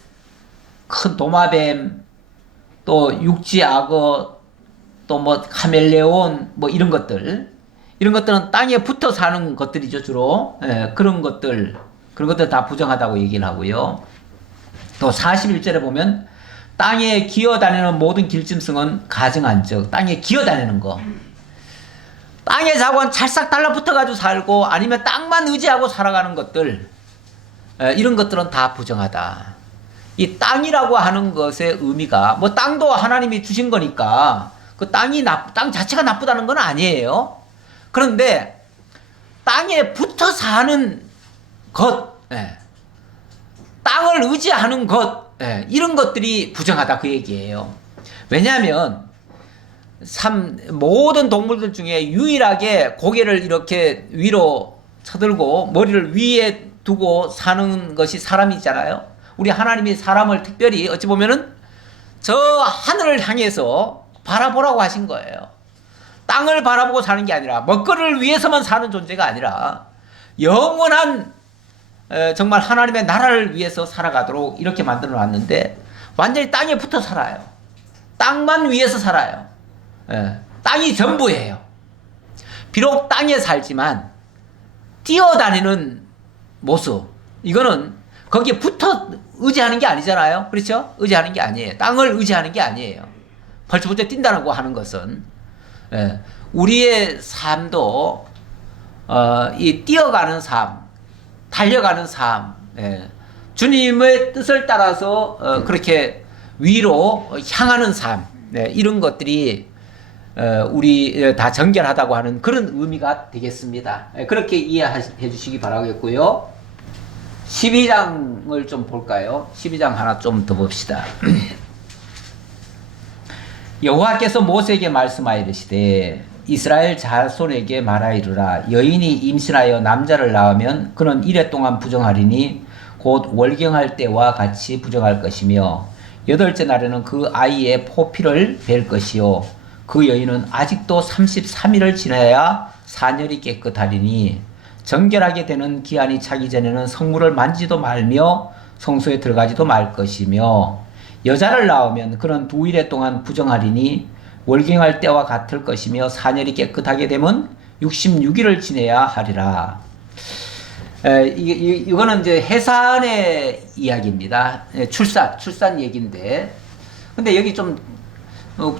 큰 도마뱀, 또 육지 악어, 또 뭐 카멜레온 뭐 이런 것들은 땅에 붙어 사는 것들이죠 주로. 그런 것들 다 부정하다고 얘기를 하고요. 또 41절에 보면 땅에 기어다니는 모든 길짐승은 가증한즉 땅에 기어다니는 거. 땅에 자고 찰싹 달라붙어가지고 살고 아니면 땅만 의지하고 살아가는 것들 이런 것들은 다 부정하다. 이 땅이라고 하는 것의 의미가 뭐 땅도 하나님이 주신 거니까 그 땅 자체가 나쁘다는 건 아니에요. 그런데 땅에 붙어 사는 것, 땅을 의지하는 것, 이런 것들이 부정하다 그 얘기예요. 왜냐하면 모든 동물들 중에 유일하게 고개를 이렇게 위로 쳐들고 머리를 위에 두고 사는 것이 사람이잖아요. 우리 하나님이 사람을 특별히 어찌 보면은 저 하늘을 향해서 바라보라고 하신 거예요. 땅을 바라보고 사는 게 아니라 먹거리를 위해서만 사는 존재가 아니라 영원한 정말 하나님의 나라를 위해서 살아가도록 이렇게 만들어 놨는데 완전히 땅에 붙어 살아요. 땅만 위해서 살아요. 땅이 전부예요. 비록 땅에 살지만 뛰어다니는 모습 이거는 거기에 붙어 의지하는 게 아니잖아요. 그렇죠? 의지하는 게 아니에요. 땅을 의지하는 게 아니에요. 벌쩍벌쩍 뛴다고 하는 것은 우리의 삶도 이 뛰어가는 삶, 달려가는 삶, 주님의 뜻을 따라서 그렇게 위로 향하는 삶, 이런 것들이 우리 다 정결하다고 하는 그런 의미가 되겠습니다. 그렇게 이해해 주시기 바라겠고요. 12장을 좀 볼까요? 12장 하나 좀 더 봅시다. 여호와께서 모세에게 말씀하여 이르시되 이스라엘 자손에게 말하이르라 여인이 임신하여 남자를 낳으면 그는 이래 동안 부정하리니 곧 월경할 때와 같이 부정할 것이며 여덟째 날에는 그 아이의 포피를 벨 것이요 그 여인은 아직도 33일을 지나야 사녀리 깨끗하리니 정결하게 되는 기한이 차기 전에는 성물을 만지도 말며 성소에 들어가지도 말 것이며 여자를 낳으면 그는 2일 동안 부정하리니 월경할 때와 같을 것이며 사년이 깨끗하게 되면 66일을 지내야 하리라. 이거는 이제 해산의 이야기입니다. 출산 얘기인데, 근데 여기 좀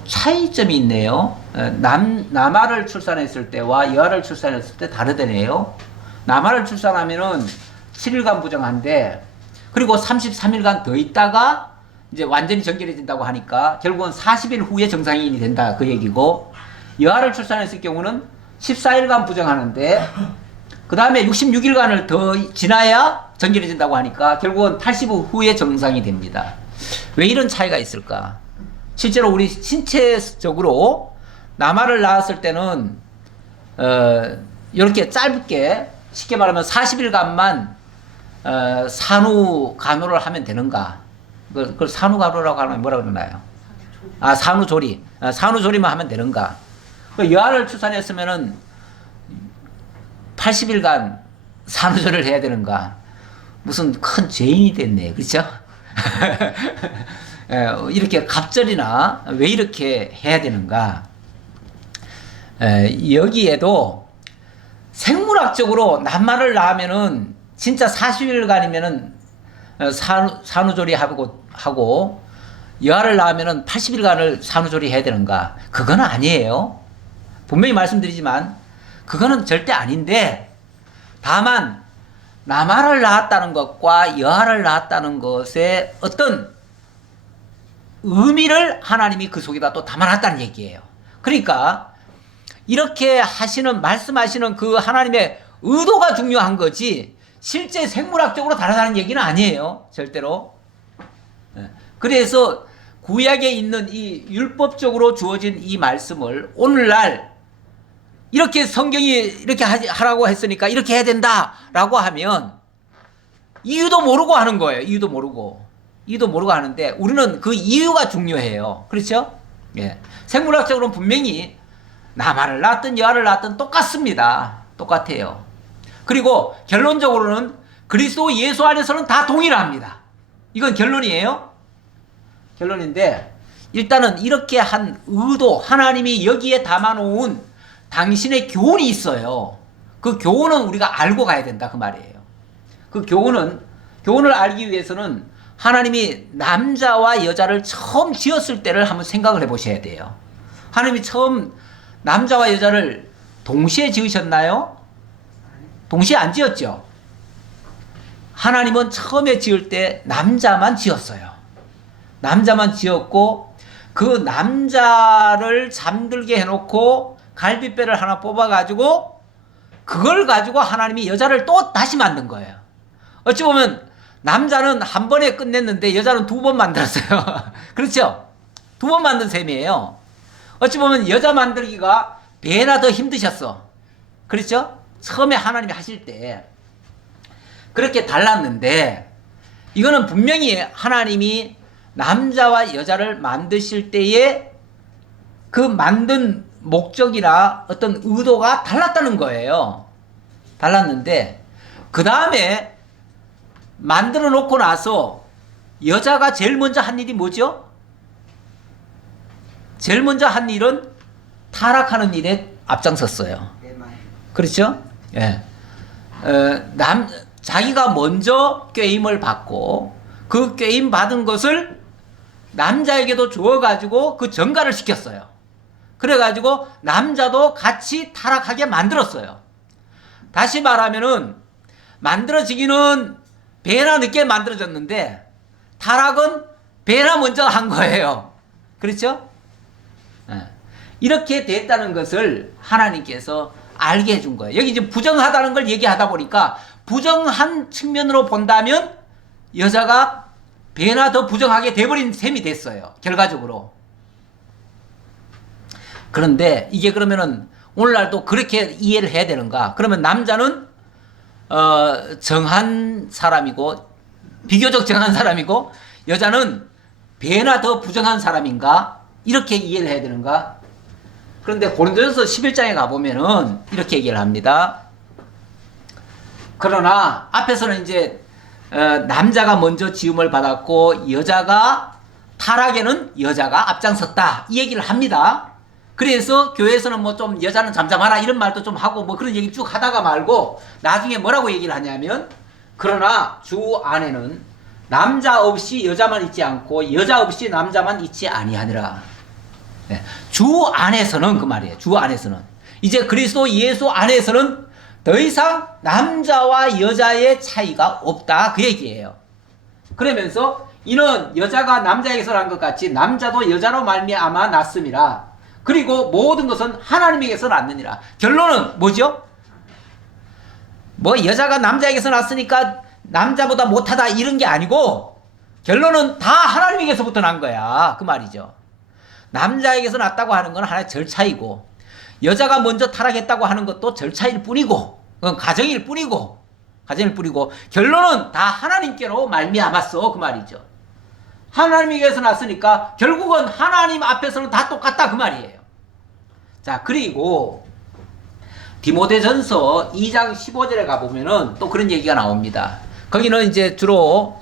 차이점이 있네요. 남아를 출산했을 때와 여아를 출산했을 때 다르다네요. 남아를 출산하면은 7일간 부정한데, 그리고 33일간 더 있다가 이제 완전히 정결해진다고 하니까 결국은 40일 후에 정상인이 된다 그 얘기고, 여아를 출산했을 경우는 14일간 부정하는데 그 다음에 66일간을 더 지나야 정결해진다고 하니까 결국은 80일 후에 정상이 됩니다. 왜 이런 차이가 있을까? 실제로 우리 신체적으로 남아를 낳았을 때는 이렇게 짧게, 쉽게 말하면 40일간만 산후간호를 하면 되는가? 그걸 산후간호라고 하면 뭐라 그러나요? 산후조리. 산후조리만 하면 되는가? 여아를 출산했으면은 80일간 산후조리를 해야 되는가? 무슨 큰 죄인이 됐네. 그렇죠? 이렇게 갑절이나 왜 이렇게 해야 되는가? 여기에도 생물학적으로 남아를 낳으면은 진짜 40일간이면은 산후조리 하고 여아를 낳으면은 80일간을 산후조리 해야 되는가? 그건 아니에요. 분명히 말씀드리지만 그거는 절대 아닌데, 다만 남아를 낳았다는 것과 여아를 낳았다는 것의 어떤 의미를 하나님이 그 속에다 또 담아놨다는 얘기예요. 그러니까 이렇게 말씀하시는 그 하나님의 의도가 중요한 거지 실제 생물학적으로 다르다는 얘기는 아니에요. 절대로. 그래서 구약에 있는 이 율법적으로 주어진 이 말씀을 오늘날 이렇게 성경이 이렇게 하라고 했으니까 이렇게 해야 된다라고 하면 이유도 모르고 하는 거예요. 이유도 모르고 하는데 우리는 그 이유가 중요해요. 그렇죠? 예. 생물학적으로는 분명히 남아를 낳든 여아를 낳든 똑같습니다. 똑같아요. 그리고 결론적으로는 그리스도 예수 안에서는 다 동일합니다. 이건 결론이에요. 결론인데 일단은 이렇게 한 의도, 하나님이 여기에 담아놓은 당신의 교훈이 있어요. 그 교훈은 우리가 알고 가야 된다 그 말이에요. 그 교훈을 알기 위해서는 하나님이 남자와 여자를 처음 지었을 때를 한번 생각을 해보셔야 돼요. 하나님이 처음 남자와 여자를 동시에 지으셨나요? 동시에 안 지었죠. 하나님은 처음에 지을 때 남자만 지었어요. 남자만 지었고 그 남자를 잠들게 해놓고 갈빗배를 하나 뽑아가지고 그걸 가지고 하나님이 여자를 또 다시 만든 거예요. 어찌 보면 남자는 한 번에 끝냈는데 여자는 2번 만들었어요. 그렇죠? 2번 만든 셈이에요. 어찌 보면 여자 만들기가 배나 더 힘드셨어. 그렇죠? 처음에 하나님이 하실 때 그렇게 달랐는데 이거는 분명히 하나님이 남자와 여자를 만드실 때에 그 만든 목적이나 어떤 의도가 달랐다는 거예요. 달랐는데 그 다음에 만들어 놓고 나서 여자가 제일 먼저 한 일이 뭐죠? 제일 먼저 한 일은 타락하는 일에 앞장섰어요. 그렇죠? 예. 자기가 먼저 꾀임을 받고 그 꾀임 받은 것을 남자에게도 주어가지고 그 전가를 시켰어요. 그래가지고 남자도 같이 타락하게 만들었어요. 다시 말하면은 만들어지기는 배나 늦게 만들어졌는데 타락은 배나 먼저 한 거예요. 그렇죠? 이렇게 됐다는 것을 하나님께서 알게 해준 거예요. 여기 이제 부정하다는 걸 얘기하다 보니까 부정한 측면으로 본다면 여자가 배나 더 부정하게 돼버린 셈이 됐어요. 결과적으로. 그런데 이게 그러면은 오늘날도 그렇게 이해를 해야 되는가? 그러면 남자는 정한 사람이고 비교적 정한 사람이고 여자는 배나 더 부정한 사람인가? 이렇게 이해를 해야 되는가? 그런데 고린도전서 11장에 가보면은 이렇게 얘기를 합니다. 그러나 앞에서는 이제 남자가 먼저 지음을 받았고 여자가 타락에는 여자가 앞장섰다 이 얘기를 합니다. 그래서 교회에서는 뭐 좀 여자는 잠잠하라 이런 말도 좀 하고 뭐 그런 얘기 쭉 하다가 말고 나중에 뭐라고 얘기를 하냐면 그러나 주 안에는 남자 없이 여자만 있지 않고 여자 없이 남자만 있지 아니하니라. 네. 주 안에서는 그 말이에요. 주 안에서는 이제 그리스도 예수 안에서는 더 이상 남자와 여자의 차이가 없다 그 얘기예요. 그러면서 이는 여자가 남자에게서 난 것 같이 남자도 여자로 말미암아 났음이라. 그리고 모든 것은 하나님에게서 났느니라. 결론은 뭐죠? 뭐 여자가 남자에게서 났으니까 남자보다 못하다 이런 게 아니고 결론은 다 하나님에게서부터 난 거야 그 말이죠. 남자에게서 났다고 하는 건 하나의 절차이고 여자가 먼저 타락했다고 하는 것도 절차일 뿐이고 그건 가정일 뿐이고 결론은 다 하나님께로 말미암았어 그 말이죠. 하나님에게서 났으니까 결국은 하나님 앞에서는 다 똑같다 그 말이에요. 자, 그리고 디모데전서 2장 15절에 가보면은 또 그런 얘기가 나옵니다. 거기는 이제 주로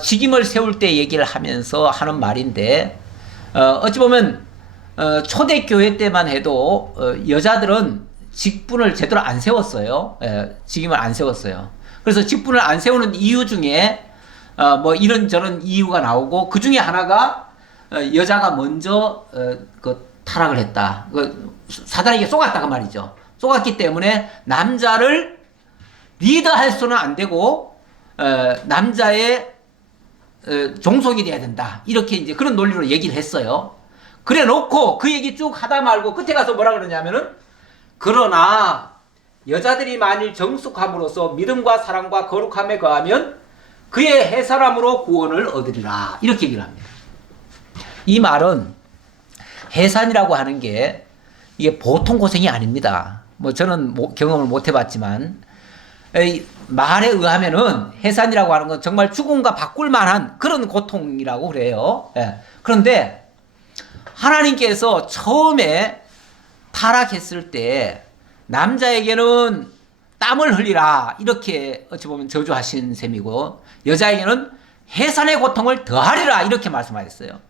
직임을 세울 때 얘기를 하면서 하는 말인데 어찌 보면 초대교회 때만 해도 여자들은 직분을 제대로 안 세웠어요. 직임을 안 세웠어요. 그래서 직분을 안 세우는 이유 중에 뭐 이런저런 이유가 나오고 그 중에 하나가 여자가 먼저 그 타락을 했다. 사단에게 속았다 그 말이죠. 속았기 때문에 남자를 리드할 수는 안 되고 남자의 종속이 돼야 된다. 이렇게 이제 그런 논리로 얘기를 했어요. 그래 놓고 그 얘기 쭉 하다 말고 끝에 가서 뭐라 그러냐면은 그러나 여자들이 만일 정숙함으로써 믿음과 사랑과 거룩함에 거하면 그의 해산함으로 구원을 얻으리라. 이렇게 얘기를 합니다. 이 말은 해산이라고 하는 게 이게 보통 고생이 아닙니다. 뭐 저는 경험을 못 해봤지만 말에 의하면은 해산이라고 하는 건 정말 죽음과 바꿀 만한 그런 고통이라고 그래요. 예. 그런데 하나님께서 처음에 타락했을 때 남자에게는 땀을 흘리라 이렇게 어찌 보면 저주하신 셈이고 여자에게는 해산의 고통을 더하리라 이렇게 말씀하셨어요.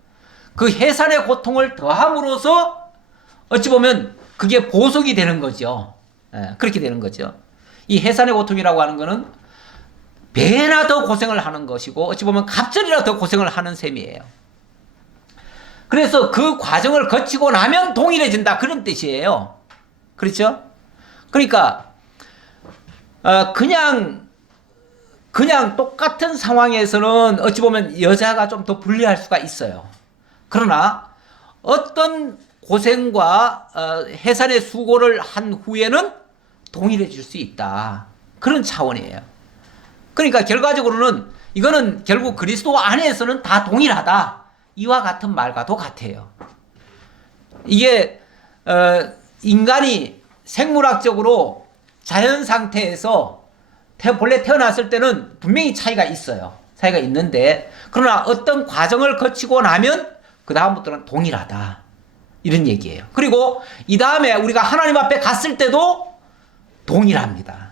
그 해산의 고통을 더함으로써 어찌 보면 그게 보석이 되는 거죠. 예, 그렇게 되는 거죠. 이 해산의 고통이라고 하는 거는 배나 더 고생을 하는 것이고 어찌 보면 갑절이라 더 고생을 하는 셈이에요. 그래서 그 과정을 거치고 나면 동일해진다 그런 뜻이에요. 그렇죠? 그러니까 그냥 똑같은 상황에서는 어찌 보면 여자가 좀 더 불리할 수가 있어요. 그러나 어떤 고생과 해산의 수고를 한 후에는 동일해질 수 있다. 그런 차원이에요. 그러니까 결과적으로는 이거는 결국 그리스도 안에서는 다 동일하다. 이와 같은 말과도 같아요. 이게 인간이 생물학적으로 자연 상태에서 본래 태어났을 때는 분명히 차이가 있어요. 차이가 있는데 그러나 어떤 과정을 거치고 나면 그 다음부터는 동일하다. 이런 얘기예요. 그리고 이 다음에 우리가 하나님 앞에 갔을 때도 동일합니다.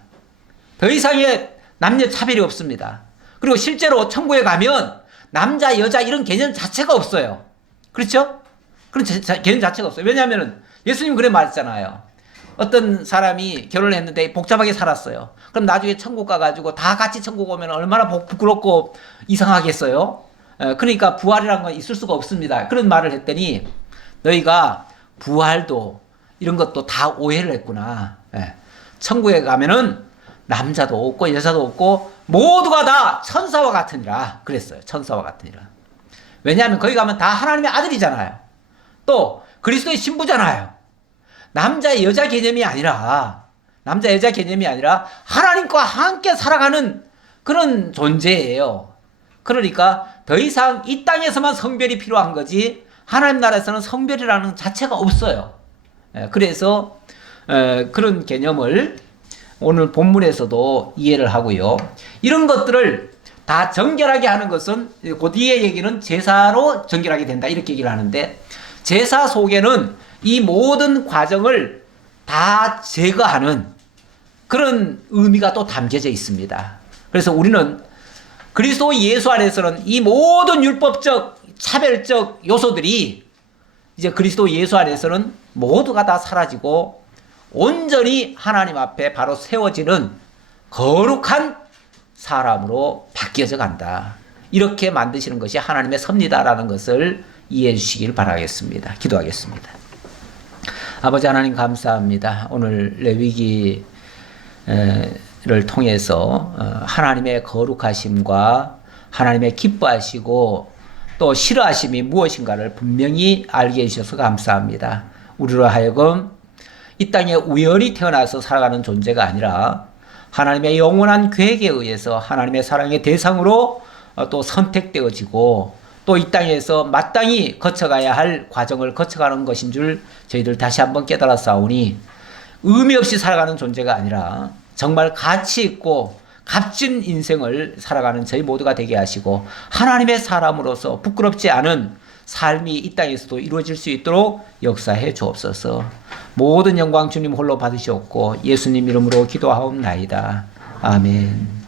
더 이상의 남녀 차별이 없습니다. 그리고 실제로 천국에 가면 남자, 여자 이런 개념 자체가 없어요. 그렇죠? 그런 개념 자체가 없어요. 왜냐하면 예수님 그래 말했잖아요. 어떤 사람이 결혼을 했는데 복잡하게 살았어요. 그럼 나중에 천국 가가지고 다 같이 천국 오면 얼마나 부끄럽고 이상하겠어요? 그러니까 부활이라는 건 있을 수가 없습니다. 그런 말을 했더니 너희가 부활도 이런 것도 다 오해를 했구나. 천국에 가면은 남자도 없고 여자도 없고 모두가 다 천사와 같으니라 그랬어요. 천사와 같으니라. 왜냐하면 거기 가면 다 하나님의 아들이잖아요. 또 그리스도의 신부잖아요. 남자 여자 개념이 아니라 하나님과 함께 살아가는 그런 존재예요. 그러니까 더 이상 이 땅에서만 성별이 필요한 거지 하나님 나라에서는 성별이라는 자체가 없어요. 그래서 그런 개념을 오늘 본문에서도 이해를 하고요. 이런 것들을 다 정결하게 하는 것은 그 뒤에 얘기는 제사로 정결하게 된다 이렇게 얘기를 하는데 제사 속에는 이 모든 과정을 다 제거하는 그런 의미가 또 담겨져 있습니다. 그래서 우리는 그리스도 예수 안에서는 이 모든 율법적 차별적 요소들이 이제 그리스도 예수 안에서는 모두가 다 사라지고 온전히 하나님 앞에 바로 세워지는 거룩한 사람으로 바뀌어져 간다. 이렇게 만드시는 것이 하나님의 섭리다라는 것을 이해해 주시길 바라겠습니다. 기도하겠습니다. 아버지 하나님 감사합니다. 오늘 레위기를 통해서 하나님의 거룩하심과 하나님의 기뻐하시고 또 싫어하심이 무엇인가를 분명히 알게 해주셔서 감사합니다. 우리로 하여금 이 땅에 우연히 태어나서 살아가는 존재가 아니라 하나님의 영원한 계획에 의해서 하나님의 사랑의 대상으로 또 선택되어지고 또 이 땅에서 마땅히 거쳐가야 할 과정을 거쳐가는 것인 줄 저희들 다시 한번 깨달았사오니 의미 없이 살아가는 존재가 아니라 정말 가치 있고 값진 인생을 살아가는 저희 모두가 되게 하시고 하나님의 사람으로서 부끄럽지 않은 삶이 이 땅에서도 이루어질 수 있도록 역사해 주옵소서. 모든 영광 주님 홀로 받으시옵고 예수님 이름으로 기도하옵나이다. 아멘.